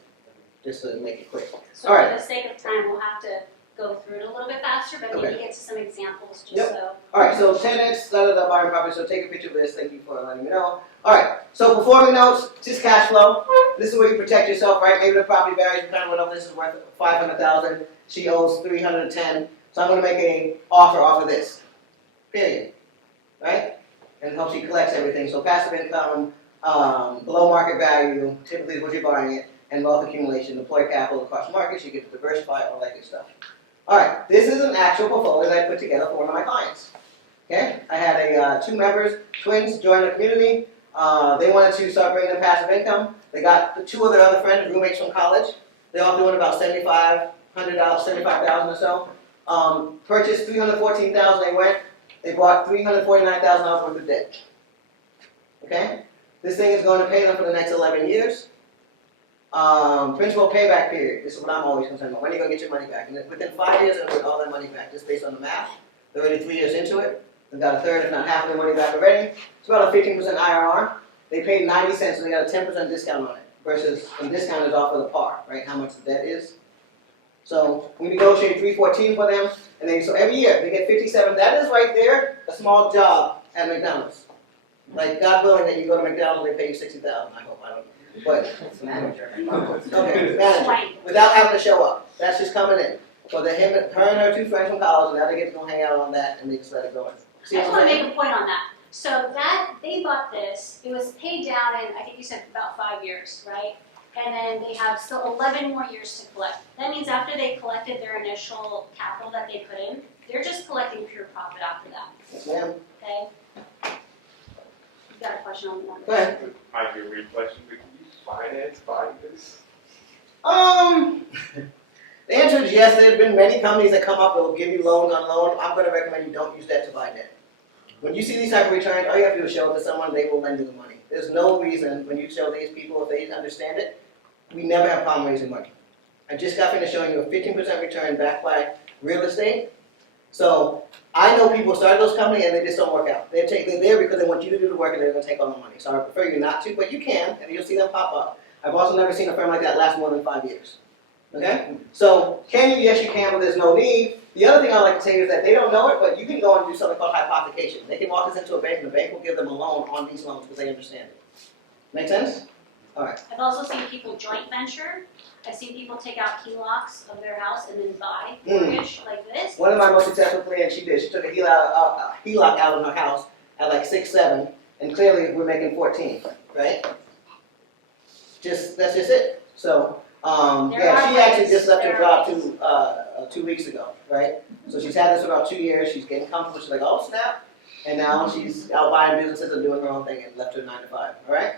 just to make it quick. So All right. for the sake of time, we'll have to go through it a little bit faster, but maybe Okay. get to some examples just Yep. so. All right, so tenants, buying property, so take a picture of this, thank you for letting me know. All right, so performing notes, just cash flow. This is where you protect yourself, right? Maybe the property values, we kind of went over, this is worth 500,000, she owes 310, so I'm gonna make an offer off of this, period, right? And helps you collect everything, so passive income, below market value, typically is what you're buying it, and wealth accumulation, deploy capital across markets, you get to diversify, all that good stuff. All right, this is an actual portfolio that I put together for one of my clients. Okay, I had two members, twins, join the community. They wanted to start bringing in passive income. They got two of their other friends, roommates from college. They all doing about $7,500, $75,000 or so. Purchased $314,000. They went. They bought $349,000 worth of debt. Okay, this thing is going to pay them for the next 11 years. Principal payback period. This is what I'm always concerned about. When are you going to get your money back? And within 5 years, they're going to get all their money back, just based on the math. They're already 3 years into it. They've got a third, if not half of their money back already. It's about a 15% IRR. They paid 90 cents, so they got a 10% discount on it. Versus, the discount is off of the par, right? How much the debt is. So we negotiate $314 for them, and so every year they get $57. That is right there a small job at McDonald's. Like, God willing that you go to McDonald's, they pay you $60,000. I hope, I don't know. But, It's manager. okay, manager, without having to show up. That's just coming in. So her and her two friends from college, and now they get to go hang out on that, and they just let it go. See I what just I'm want to saying? make a point on that. So that, they bought this, it was paid down in, I think you said about 5 years, right? And then they have still 11 more years to collect. That means after they collected their initial capital that they put in, they're just collecting pure profit after that, Yes, ma'am. okay? You got a question on the numbers? Go ahead. Might be a weird question, but can you finance buying this? The answer is yes. There's been many companies that come up that will give you loans on loan. I'm going to recommend you don't use that to buy debt. When you see these type of returns, all you have to do is show it to someone, they will lend you the money. There's no reason when you show these people, if they understand it, we never have a problem raising money. I just got finished showing you a 15% return backed by real estate. So I know people started those companies and they just don't work out. They're there because they want you to do the work and they're going to take all the money. So I prefer you not to, but you can, and you'll see them pop up. I've also never seen a firm like that last more than 5 years. Okay? So can you? Yes, you can, but there's no need. The other thing I like to say is that they don't know it, but you can go and do something called hypothecation. They can walk us into a bank and the bank will give them a loan on these loans because they understand it. Make sense? All right. I've also seen people joint venture. I've seen people take out HELOCs of their house and then buy mortgage like this. One of my most successful clients, she did. She took a HELOC out of her house at like 6, 7, and clearly we're making 14, right? That's just it. So, yeah, she actually just left her job 2 weeks ago, right? So she's had this for about 2 years. She's getting comfortable. She's like, oh snap, and now she's out buying businesses and doing her own thing and left her 9 to 5. All right.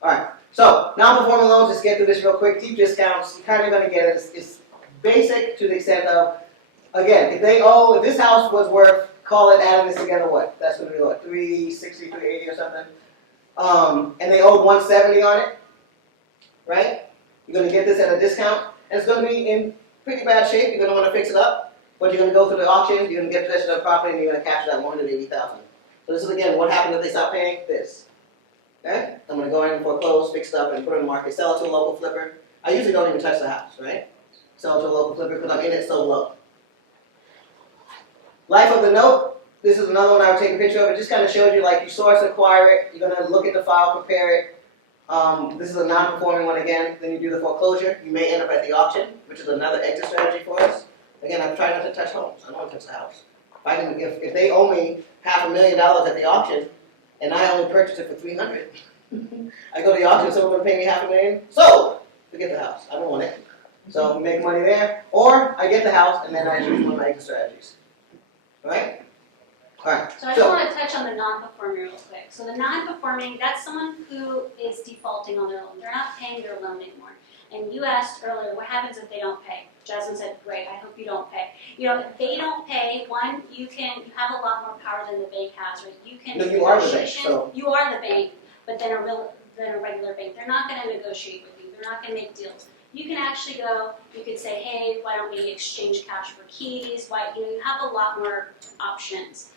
All right. So non-performing loans. Let's get through this real quick. Deep discounts. You're kind of going to get it. It's basic to the extent of, again, if this house was worth, call it, adding this together, what? That's going to be what, 360, 380 or something. And they owed 170 on it, right? You're going to get this at a discount, and it's going to be in pretty bad shape. You're going to want to fix it up, but you're going to go through the auction. You're going to get possession of the property, and you're going to capture that 180,000. So this is again what happens if they stop paying this. Okay? I'm going to go in and foreclose, fix it up, and put it in the market. Sell it to a local flipper. I usually don't even touch the house, right? Sell it to a local flipper because I'm in it so low. Life of the note. This is another one I would take a picture of. It just kind of shows you, like, you source and acquire it. You're going to look at the file, prepare it. This is a non-performing one again. Then you do the foreclosure. You may end up at the auction, which is another exit strategy for us. Again, I'm trying not to touch homes. I don't want to touch the house. If they owe me $500,000 at the auction, and I only purchased it for $300, I go to the auction, someone's going to pay me $500,000. So forget the house. I don't want it. So we make money there, or I get the house, and then I use one of my exit strategies. All right. All right. So I just want to touch on the non-performing real quick. So the non-performing, that's someone who is defaulting on their loan. They're not paying their loan anymore. And you asked earlier, what happens if they don't pay? Jasmine said, great, I hope you don't pay. You know, if they don't pay, one, you have a lot more power than the bank has, right? You can No, you are the bank, so. You are the bank, but then a regular bank. They're not going to negotiate with you. They're not going to make deals. You can actually go, you could say, hey, why don't we exchange cash for keys? You have a lot more options.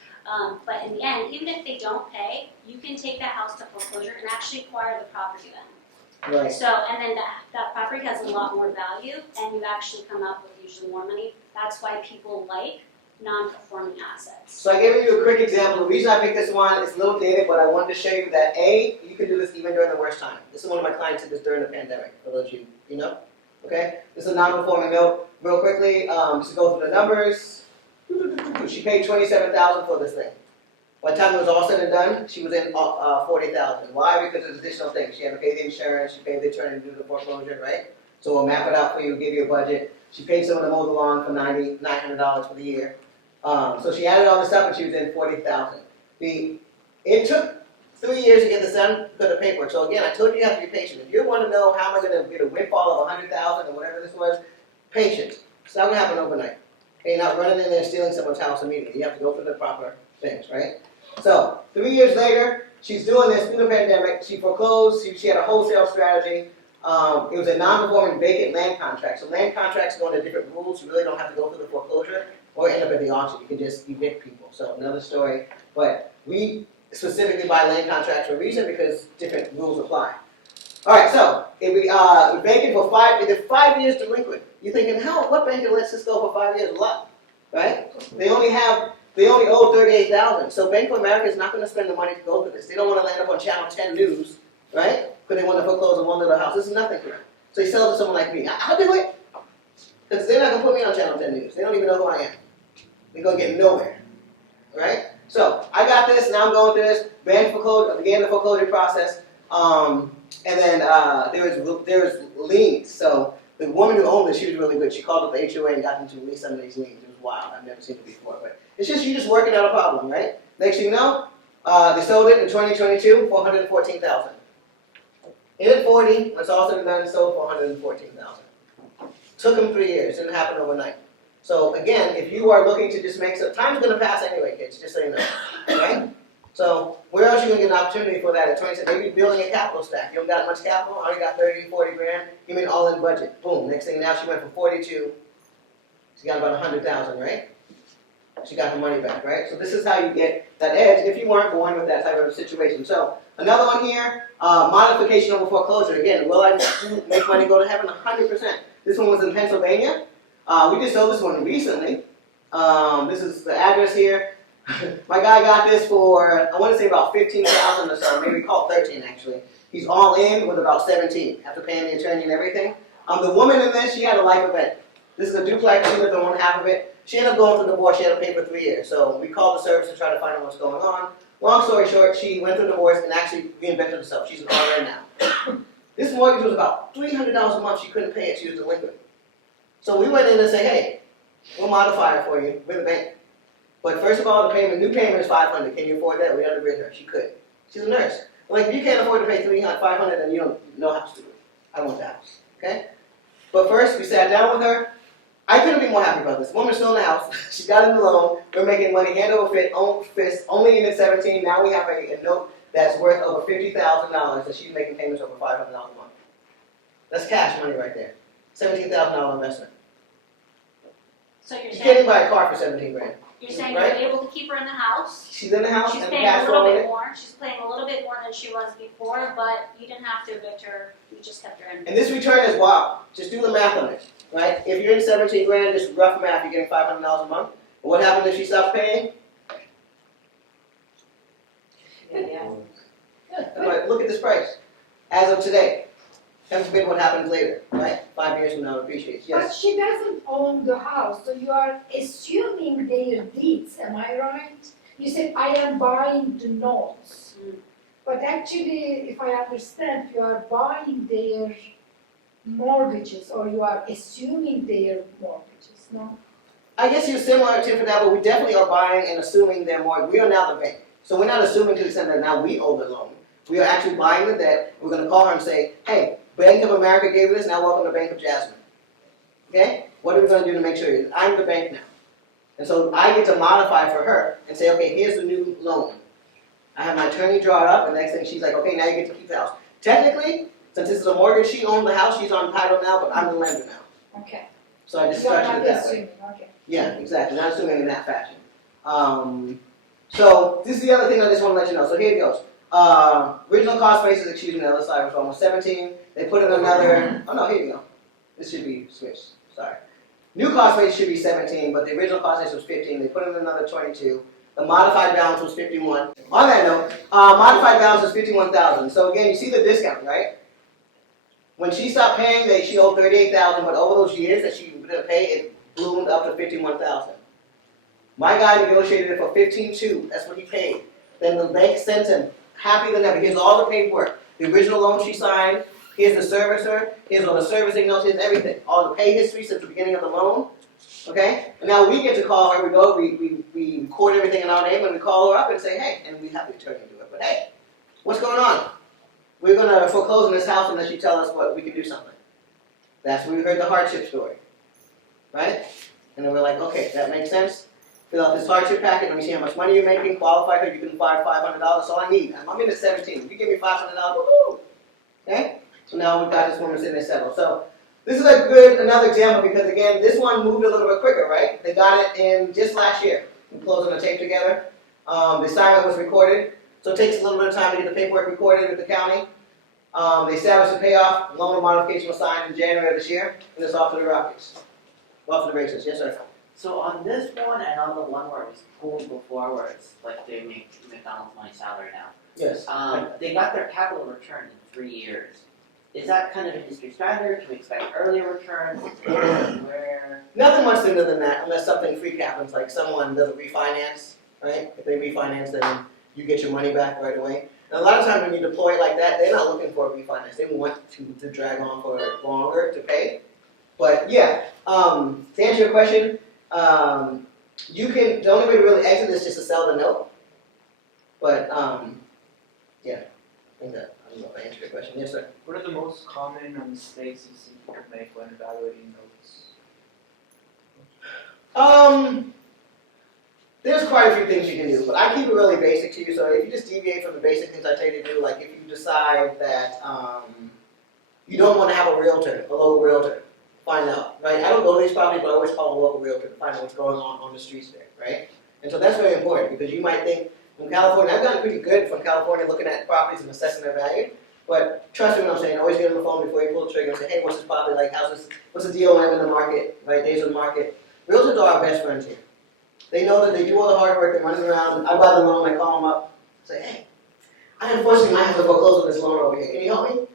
But in the end, even if they don't pay, you can take that house to foreclosure and actually acquire the property then. Right. So, and then that property has a lot more value, and you actually come up with usually more money. That's why people like non-performing assets. So I gave you a quick example. The reason I picked this one is a little dated, but I wanted to show you that A, you can do this even during the worst time. This is one of my clients did this during the pandemic, for those of you know. Okay? This is a non-performing note. Real quickly, just to go through the numbers. She paid $27,000 for this thing. By the time it was all said and done, she was in $40,000. Why? Because there's additional things. She had to pay the insurance, she paid the attorney to do the foreclosure, right? So we'll map it out for you, give you a budget. She paid someone to mow the lawn for $900 for the year. So she added all this up and she was in $40,000. It took 3 years to get this done because of paperwork. So again, I told you you have to be patient. If you want to know how am I going to get a windfall of $100,000 or whatever this was, patience. It's not going to happen overnight. Okay, you're not running in there and stealing someone's house immediately. You have to go through the proper things, right? So 3 years later, she's doing this through the pandemic. She foreclosed. She had a wholesale strategy. It was a non-performing vacant land contract. So land contracts go under different rules. You really don't have to go through the foreclosure or end up at the auction. You can just evict people. So another story. But we specifically buy land contracts for a reason because different rules apply. All right, so if we vacant for 5 years delinquent. You're thinking, what banker lets this go for 5 years? A lot, right? They only owe $38,000. So Bank of America is not going to spend the money to go through this. They don't want to land up on Channel 10 News, right? Because they want to foreclose on one little house. This is nothing for them. So you sell it to someone like me. I'll do it. Because they're not going to put me on Channel 10 News. They don't even know who I am. They're going to get nowhere, right? So I got this. Now I'm going through this. Began the foreclosure process. And then there was liens. So the woman who owned this, she was really good. She called up the HOA and got them to release some of these liens. It was wild. I've never seen it before. But it's just you just working out a problem, right? Next thing you know, they sold it in 2022 for $114,000. Hit it 40, when it's all said and done, sold for $114,000. Took them 3 years. Didn't happen overnight. So again, if you are looking to just make some, time's going to pass anyway, kids. Just so you know, right? So where else are you going to get an opportunity for that at 27? Maybe you're building a capital stack. You don't got much capital. Already got 30, 40 grand. Give me an all-in budget. Boom. Next thing now, she went from 42. She got about 100,000, right? She got her money back, right? So this is how you get that edge if you weren't born with that type of situation. So another one here, modification over foreclosure. Again, will I make money go to heaven? 100%. This one was in Pennsylvania. We just sold this one recently. This is the address here. My guy got this for, I want to say about $15,000 or so, maybe call it 13 actually. He's all in with about 17 after paying the attorney and everything. The woman in this, she had a life event. This is a duplex, she lived on one half of it. She ended up going through divorce, she had to pay for 3 years. So we called the service to try to find out what's going on. Long story short, she went through divorce and actually reinvented herself. She's an RA now. This mortgage was about $300 a month, she couldn't pay it, she was delinquent. So we went in and said, hey, we'll modify it for you, we're the bank. But first of all, the new payment is $500. Can you afford that? We underwritten her. She could. She's a nurse. Like, if you can't afford to pay $500, then you don't know how to do it. I don't want the house. Okay? But first, we sat down with her. I couldn't be more happy about this. Woman's still in the house. She got in the loan. We're making money hand over fist. Only in at 17. Now we have a note that's worth over $50,000 that she's making payments over $500 a month. That's cash money right there. $17,000 investment. So you're You can't saying, even buy a car for 17 grand. you're saying right? you're able to keep her in the house? She's in the house She's and paying cash a little flowing bit it. more. She's paying a little bit more than she was before, but you didn't have to evict her. You just kept her in. And this return is wild. Just do the math on it, right? If you're in 17 grand, just rough math, you're getting $500 a month. But what happens if she stops paying? Yeah. But look at this price. As of today. Heaven forbid what happens later, right? 5 years from now, appreciates. But Yes. she doesn't own the house, so you are assuming their deeds, am I right? You said, I am buying the notes. Mm. But actually, if I understand, you are buying their mortgages, or you are assuming their mortgages, no? I guess you're similar to that, but we definitely are buying and assuming their mortgage. We are now the bank. So we're not assuming to the extent that now we owe the loan. We are actually buying the debt. We're going to call her and say, hey, Bank of America gave this, now welcome to Bank of Jasmine. Okay? What are we going to do to make sure? I'm the bank now. And so I get to modify for her and say, okay, here's the new loan. I have my attorney draw it up, and the next thing she's like, okay, now you get to keep the house. Technically, since this is a mortgage, she owned the house, she's on title now, but I'm the lender now. Okay. So I just You are structured not it that way. assuming, okay. Yeah, exactly. Not assuming in that fashion. So this is the other thing I just want to let you know. So here it goes. Original cost basis, excuse me, the other side was almost 17. they put in another, oh no, here you go. This should be switched, sorry. New cost base should be 17, but the original cost base was 15. They put in another 22. The modified balance was 51. On that note, modified balance was 51,000. So again, you see the discount, right? When she stopped paying, she owed 38,000, but over those years that she didn't pay, it bloomed up to 51,000. My guy negotiated it for 15.2. That's what he paid. Then the bank sent him, happy than ever. Here's all the paperwork. The original loan she signed. Here's the servicer. Here's all the servicing notes. Here's everything. All the pay history since the beginning of the loan. Okay? And now we get to call her. We go. We record everything in our name, and we call her up and say, hey, and we have the attorney do it. But hey, what's going on? We're going to foreclose on this house unless you tell us what we can do something. That's when we heard the hardship story. Right? And then we're like, okay, that makes sense. Fill out this hardship packet. Let me see how much money you're making. Qualify her. You can find $500. That's all I need. I'm in at 17. If you give me $500, woohoo! Okay? So now we've got this woman sitting there settled. So this is another example because again, this one moved a little bit quicker, right? They got it in just last year. We closed on the tape together. The assignment was recorded. So it takes a little bit of time to get the paperwork recorded with the county. They established the payoff. Loan modification was signed in January of this year. And it's off to the Rockies. Off to the races. Yes, sir. So on this one and on the one where it's pulled before, where it's like they make McDonald's money salary now, Yes. they got their capital return in 3 years. Is that kind of industry standard? Can we expect earlier returns? Where? Nothing much sooner than that, unless something freak happens, like someone does a refinance, right? If they refinance, then you get your money back right away. And a lot of times when you deploy it like that, they're not looking for a refinance. They want to drag on for longer to pay. But yeah, to answer your question, the only way to really exit is just to sell the note. But yeah, I don't know if I answered your question. Yes, sir. What are the most common mistakes you see people make when evaluating notes? There's quite a few things you can do, but I keep it really basic to you. So if you just deviate from the basic things I tell you to do, like if you decide that you don't want to have a local realtor, find out, right? I don't go to these properties, but I always call a local realtor to find out what's going on the streets there, right? And so that's very important because you might think from California, I've gotten pretty good from California looking at properties and assessing their value, but trust me when I'm saying, always get on the phone before you pull the trigger and say, hey, what's this property like? What's the deal I'm in the market, right? Days of the market. Realtors are our best friends here. They know that they do all the hard work, they're running around. I buy the loan, I call them up, say, hey, I unfortunately might have to foreclose on this loan over here. Can you help me?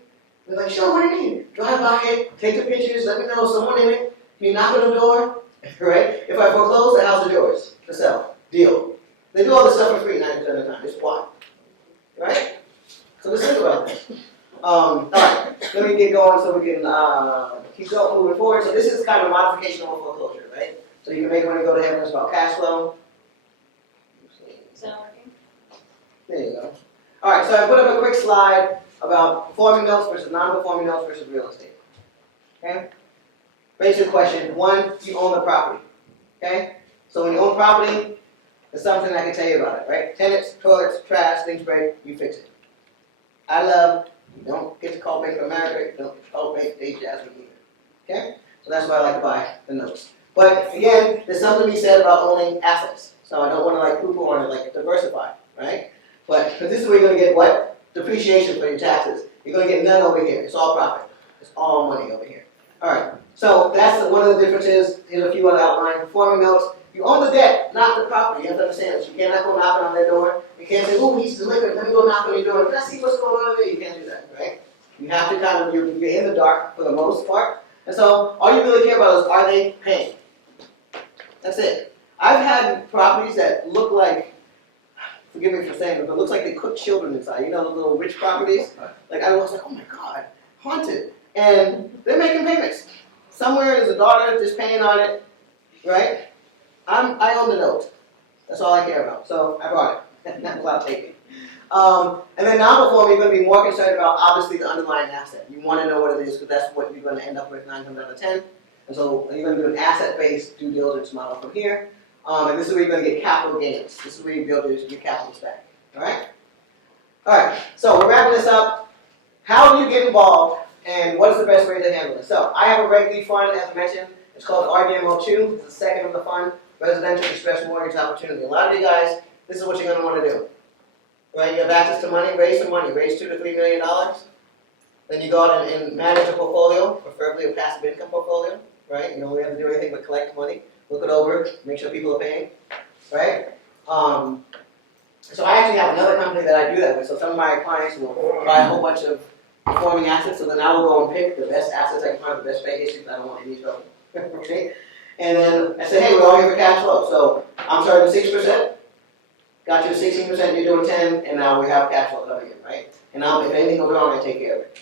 They're like, sure, what do you need? Drive by it, take the pictures, let me know if someone in it. Can you knock on the door? Right? If I foreclose, the house is yours to sell. Deal. They do all this stuff for free 90% of the time. It's why. Right? So let's think about this. Alright, let me get going so we can keep going moving forward. So this is kind of a modification of a foreclosure, right? So you can make money go to heaven. It's about cash flow. Is that working? There you go. Alright, so I put up a quick slide about performing notes versus non-performing notes versus real estate. Okay? Basic question. One, you own the property. Okay? So when you own property, there's something I can tell you about it, right? Tenants, toilets, trash, things break, you fix it. I love, you don't get to call Bank of America, you don't get to call Bank of Jasmine Willois. Okay? So that's why I like to buy the notes. But again, there's something to be said about owning assets. So I don't want to like poo-poo on it, like diversify, right? But this is where you're going to get what? Depreciation for your taxes. You're going to get none over here. It's all profit. It's all money over here. All right. So that's one of the differences. Here's a few other outline. Performing notes. You own the debt, not the property. You have to understand this. You cannot go knocking on their door. You can't say, oh, he's delinquent. Let me go knock on your door. Let's see what's going on there. You can't do that, right? You have to kind of, you're in the dark for the most part. And so all you really care about is, are they paying? That's it. I've had properties that look like, forgive me for saying it, but it looks like they cook children inside. You know the little rich properties? Like I was like, oh my God, haunted. And they're making payments. Somewhere there's a daughter just paying on it, right? I own the note. That's all I care about. So I bought it. Not without taking. And then non-performing, you're going to be more concerned about obviously the underlying asset. You want to know what it is because that's what you're going to end up with 9 times out of 10. And so you're going to do an asset-based due diligence model from here. And this is where you're going to get capital gains. This is where you build your capital stack. All right? All right. So we're wrapping this up. How do you get involved, and what is the best way to handle this? So I have a Reg D fund, as mentioned. It's called RDMO 2. It's the second of the fund, Residential Distressed Mortgage Opportunity. A lot of you guys, this is what you're going to want to do. Right? You have access to money, raise some money. Raise $2 to $3 million. Then you go out and manage a portfolio, preferably a passive income portfolio, right? You know, we have to do anything but collect money, look it over, make sure people are paying, right? So I actually have another company that I do that with. So some of my clients will buy a whole bunch of performing assets, so then I will go and pick the best assets I can find, the best pay history, because I don't want any trouble, okay? And then I say, hey, we're all here for cash flow. So I'm charging 6%, got you to 16%, you're doing 10, and now we have cash flow coming in, right? And now if anything goes wrong, I take care of it.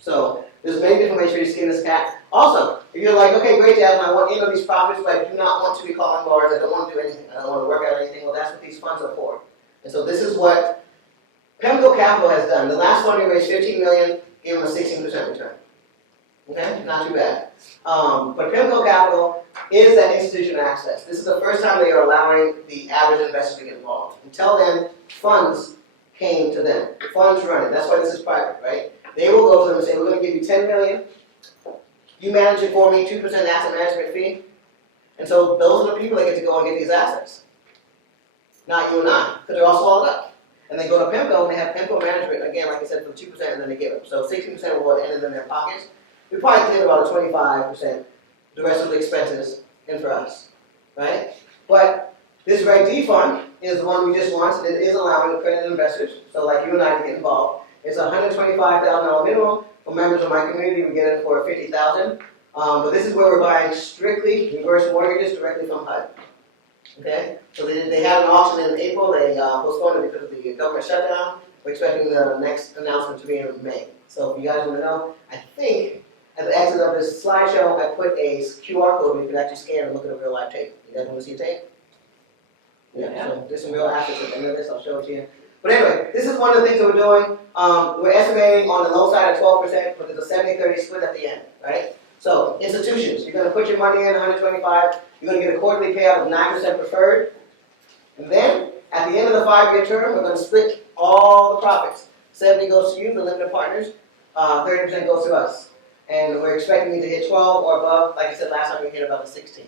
So there's many different ways for you to skin this cat. Also, if you're like, okay, great, Jasmine, I want in on these profits, but I do not want to be calling bars, I don't want to do anything, I don't want to work out anything, well, that's what these funds are for. And so this is what PEMCO Capital has done. The last one we raised $15 million, gave them a 16% return. Okay, not too bad. But PEMCO Capital is that institutional access. This is the first time they are allowing the average investor to get involved. Until then, funds came to them. Funds run it. That's why this is private, right? They will go to them and say, we're going to give you $10 million. You manage it for me, 2% asset management fee. And so those are the people that get to go and get these assets. Not you and I, because they're all swallowed up. And they go to PEMCO and they have PEMCO management, again, like I said, for 2%, and then they give them. So 16% of what ended in their pockets. We probably cleared about a 25%, the rest of the expenses in for us, right? But this Reg D fund is the one we just launched. It is allowing accredited investors, so like you and I, to get involved. It's a $125,000 minimum. For members of my community, we get it for $50,000. But this is where we're buying strictly reverse mortgages directly from HUD. Okay? So they had an auction in April. They postponed it because of the government shutdown. We're expecting the next announcement to be in May. So if you guys want to know, I think at the exit of this slideshow, I put a QR code where you can actually scan and look at a real live tape. You guys want to see a tape? Yeah. So there's some real assets at the end of this. I'll show it to you. But anyway, this is one of the things that we're doing. We're estimating on the low side at 12%, but there's a 70-30 split at the end, right? So institutions, you're going to put your money in, 125. You're going to get a quarterly payout of 9% preferred. And then, at the end of the 5-year term, we're going to split all the profits. 70 goes to you, the limited partners. 30% goes to us. And we're expecting you to hit 12 or above. Like I said last time, we hit about a 16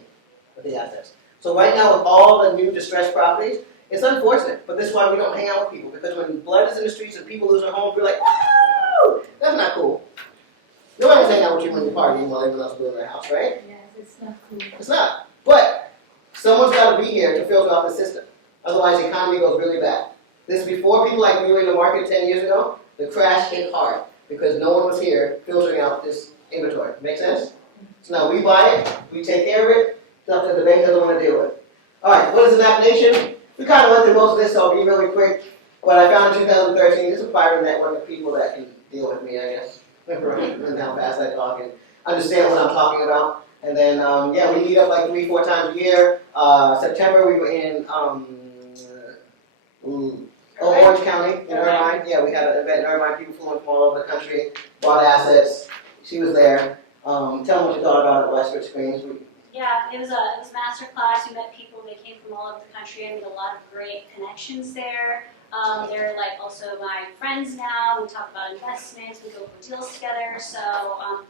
with the assets. So right now, with all the new distressed properties, it's unfortunate, but this is why we don't hang out with people. Because when blood is in the streets and people lose their homes, we're like, woo! That's not cool. Nobody's hanging out with you when you're partying while everyone else is building their house, right? Yes, it's not cool. It's not. But someone's got to be here to filter out the system. Otherwise, the economy goes really bad. This is before people like we were in the market 10 years ago. The crash hit hard because no one was here filtering out this inventory. Make sense? So now we buy it, we take care of it, stuff that the bank doesn't want to deal with. All right, what is a Nap Nation? We kind of went through most of this, so I'll be really quick. What I found in 2013 is a private network of people that can deal with me, I guess. And how fast I talk and understand what I'm talking about. And then, yeah, we meet up like 3-4 times a year. September, we were in Orange County in Irvine. Yeah, we had an event in Irvine. People flew in from all over the country, bought assets. She was there. Tell them what you thought about it, Westford Screens. Yeah, it was a master class. We met people. They came from all over the country. I made a lot of great connections there. They're like also my friends now. We talk about investments. We go for deals together. So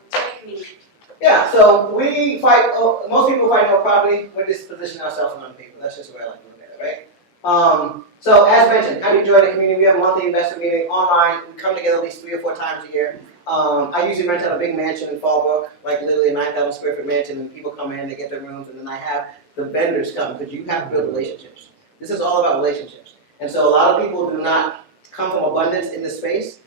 it's a great community. Yeah, so we fight. Most people fight no property. We're just positioning ourselves among people. That's just the way I like to look at it, right? So as mentioned, how do you join the community? We have a monthly investor meeting online. We come together at least 3 or 4 times a year. I usually rent out a big mansion in Fallbrook, like literally a 9,000 square foot mansion, and people come in, they get their rooms, and then I have the vendors come, because you have to build relationships. This is all about relationships. And so a lot of people do not come from abundance in this space,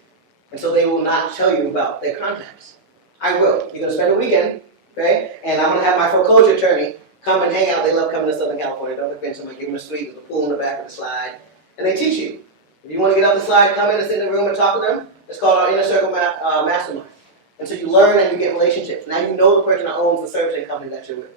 and so they will not tell you about their contacts. I will. You're going to spend a weekend, okay, and I'm going to have my foreclosure attorney come and hang out. They love coming to Southern California. Don't convince them. I give them a suite with a pool in the back of the slide, and they teach you. If you want to get up the slide, come in and sit in the room and talk to them. It's called our Inner Circle Mastermind. And so you learn and you get relationships. Now you know the person that owns the servicing company that you're with.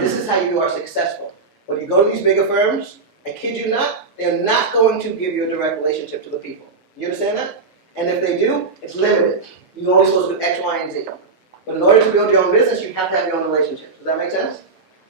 This is how you are successful. When you go to these bigger firms, I kid you not, they're not going to give you a direct relationship to the people. You understand that? And if they do, it's limited. You're only supposed to do X, Y, and Z. But in order to build your own business, you have to have your own relationships. Does that make sense?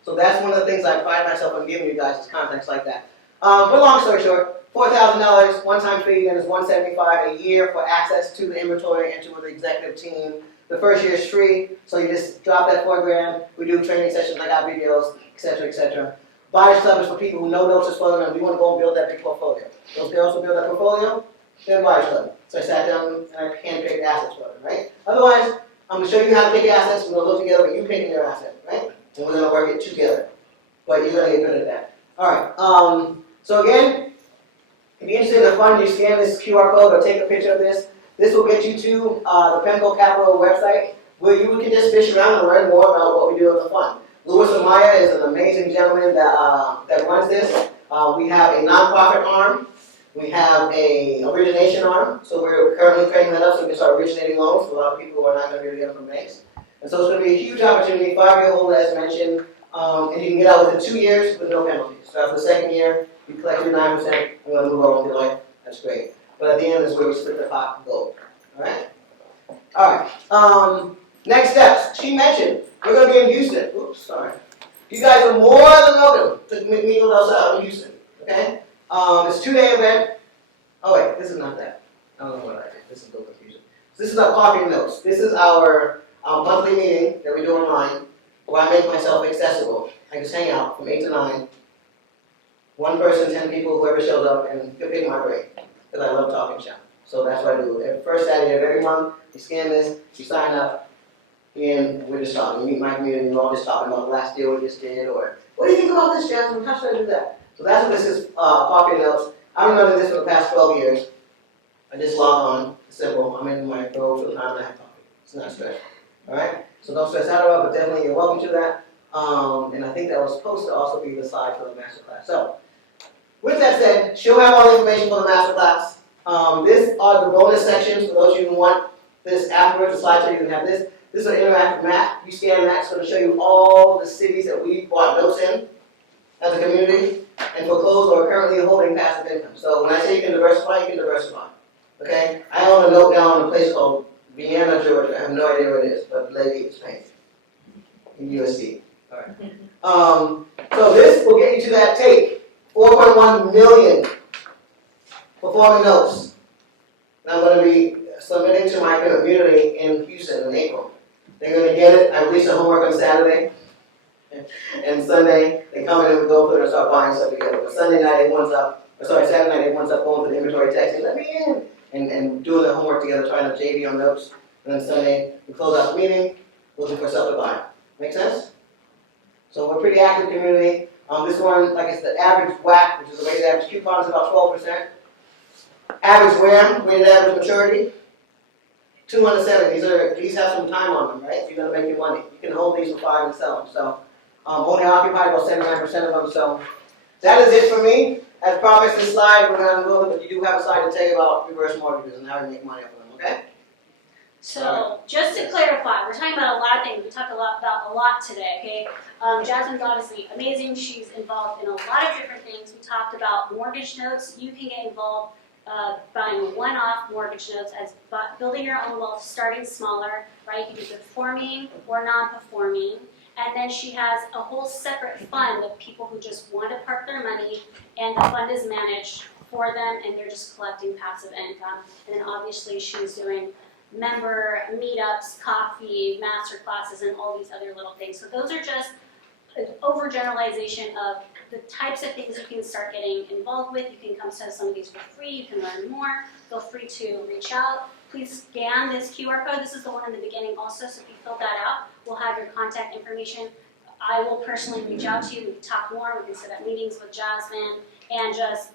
So that's one of the things I pride myself on giving you guys is context like that. But long story short, $4,000 one-time fee, then it's $175 a year for access to the inventory and to the executive team. The first year is free, so you just drop that $4,000. We do training sessions like our videos, etc., etc. Buyers club is for people who know notes is for them and we want to go and build that big portfolio. Those girls who build that portfolio, then buyer's club. So I sat down and I handpicked assets for them, right? Otherwise, I'm gonna show you how to pick assets, we're gonna look together, but you picking your asset, right? And we're gonna work it together. But you're gonna get good at that. Alright, so again, if you're interested in the fund, you scan this QR code or take a picture of this. This will get you to the PEMCO Capital website, where you can just fish around and learn more about what we do with the fund. Louis Amaya is an amazing gentleman that runs this. We have a nonprofit arm. We have a origination arm. So we're currently training that up so we can start originating loans for a lot of people who are not going to be able to get them from banks. And so it's going to be a huge opportunity, 5-year hold as mentioned, and you can get out within 2 years with no penalties. So after the second year, you collect your 9%, and you want to move on with your life. That's great. But at the end is where we split the pot and go. Alright? Alright. Next steps. She mentioned we're going to be in Houston. Oops, sorry. You guys are more than welcome to meet with us out in Houston. Okay? It's a 2-day event. Oh wait, this is not that. I don't know what I did. This is a little confusing. So this is our coffee notes. This is our monthly meeting that we do online, where I make myself accessible. I just hang out from 8 to 9. 1 person, 10 people, whoever shows up, and you pick my brain. Because I love talking shop. So that's what I do. Every first Saturday of every month, you scan this, you sign up, and we're just talking. You meet my community, we're all just talking about the last deal we just did, or what do you think about this, Jasmine? How should I do that? So that's what this is, coffee notes. I've been running this for the past 12 years. I just log on. It's simple. I'm in my row for the time and I have coffee. It's not stress. Alright? So don't stress out about it, but definitely you're welcome to that. And I think that was supposed to also be the slide for the masterclass. So, with that said, she'll have all the information for the masterclass. These are the bonus sections for those of you who want this afterwards, the slide so you can have this. This is an interactive map. You scan that, it's going to show you all the cities that we bought notes in as a community and foreclosed or currently holding passive income. So when I say you can diversify, you can diversify. Okay? I own a note down in a place called Vienna, Georgia. I have no idea where it is, but lady is paying in USD. Alright. So this will get you to that take. 4.1 million performing notes. And I'm going to be submitting to my community in Houston in April. They're going to get it. I release the homework on Saturday. And Sunday, they come in and go through and start buying stuff together. But Sunday night, everyone's up. Saturday night, everyone's up going through the inventory texting, let me in. And doing the homework together, trying to JV on notes. And then Sunday, we close out the meeting, looking for stuff to buy. Make sense? So we're a pretty active community. This one, like it's the average WAC, which is the weighted average coupon, is about 12%. Average WAM, weighted average maturity, 270. These have some time on them, right? If you're going to make your money. You can hold these for 5 and sell them. So only occupied about 79% of them. So that is it for me. As promised, this slide, we're going to go, but you do have a slide to tell you about reverse mortgages and how to make money off of them, okay? So, just to clarify, we're talking about a lot of things. We talked about a lot today, okay? Jasmine's obviously amazing. She's involved in a lot of different things. We talked about mortgage notes. You can get involved buying one-off mortgage notes as building your own wealth, starting smaller, right? You can be performing or non-performing. And then she has a whole separate fund of people who just want to park their money, and the fund is managed for them, and they're just collecting passive income. And then obviously she's doing member meetups, coffee, master classes, and all these other little things. So those are just an overgeneralization of the types of things you can start getting involved with. You can come to some of these for free. You can learn more. Feel free to reach out. Please scan this QR code. This is the one in the beginning also, so if you fill that out, we'll have your contact information. I will personally reach out to you. We can talk more. We can set up meetings with Jasmine and just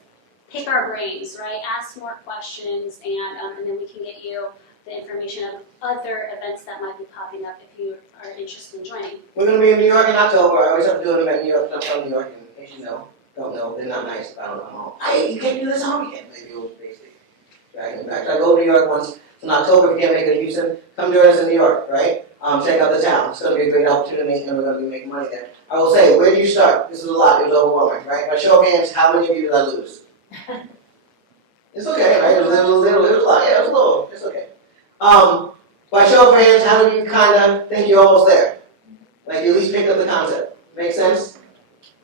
pick our brains, right? Ask more questions, and then we can get you the information of other events that might be popping up if you are interested in joining. We're going to be in New York in October. I always have to do an event in New York. I'm from New York, in case you know. Don't know. They're not nice about it. I'm all, hey, you can't do this on weekend. They do basically. Right? In fact, I go to New York once in October. If you can't make it in Houston, come join us in New York, right? Check out the town. It's going to be a great opportunity, and we're going to be making money there. I will say, where do you start? This is a lot. It was overwhelming, right? By show of hands, how many of you did I lose? It's okay, right? It was a lot. Yeah, it was a little. It's okay. By show of hands, how many of you kind of think you're almost there? Like you at least picked up the concept. Make sense?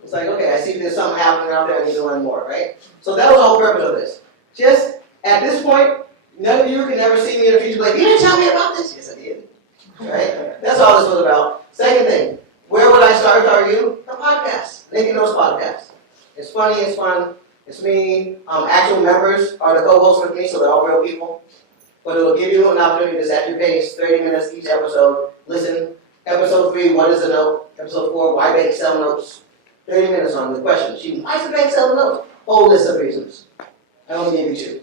It's like, okay, I see there's something happening out there, I need to learn more, right? So that was the whole purpose of this. Just, at this point, none of you can ever see me in the future like, you didn't tell me about this. Yes, I did. Right? That's all this was about. Second thing, where would I start if I were you? A podcast. Making those podcasts. It's funny, it's fun. It's me. Actual members are the co-hosts with me, so they're all real people. But it'll give you an opportunity to set your pace, 30 minutes each episode. Listen, episode 3, what is a note? Episode 4, why banks sell notes? 30 minutes on the question. Why does the bank sell the notes? Whole list of reasons. I only gave you 2.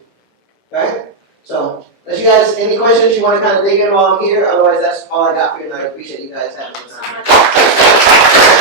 Right? So, unless you guys, any questions you want to kind of dig in while I'm here, otherwise that's all I got for you tonight. I appreciate you guys having the time.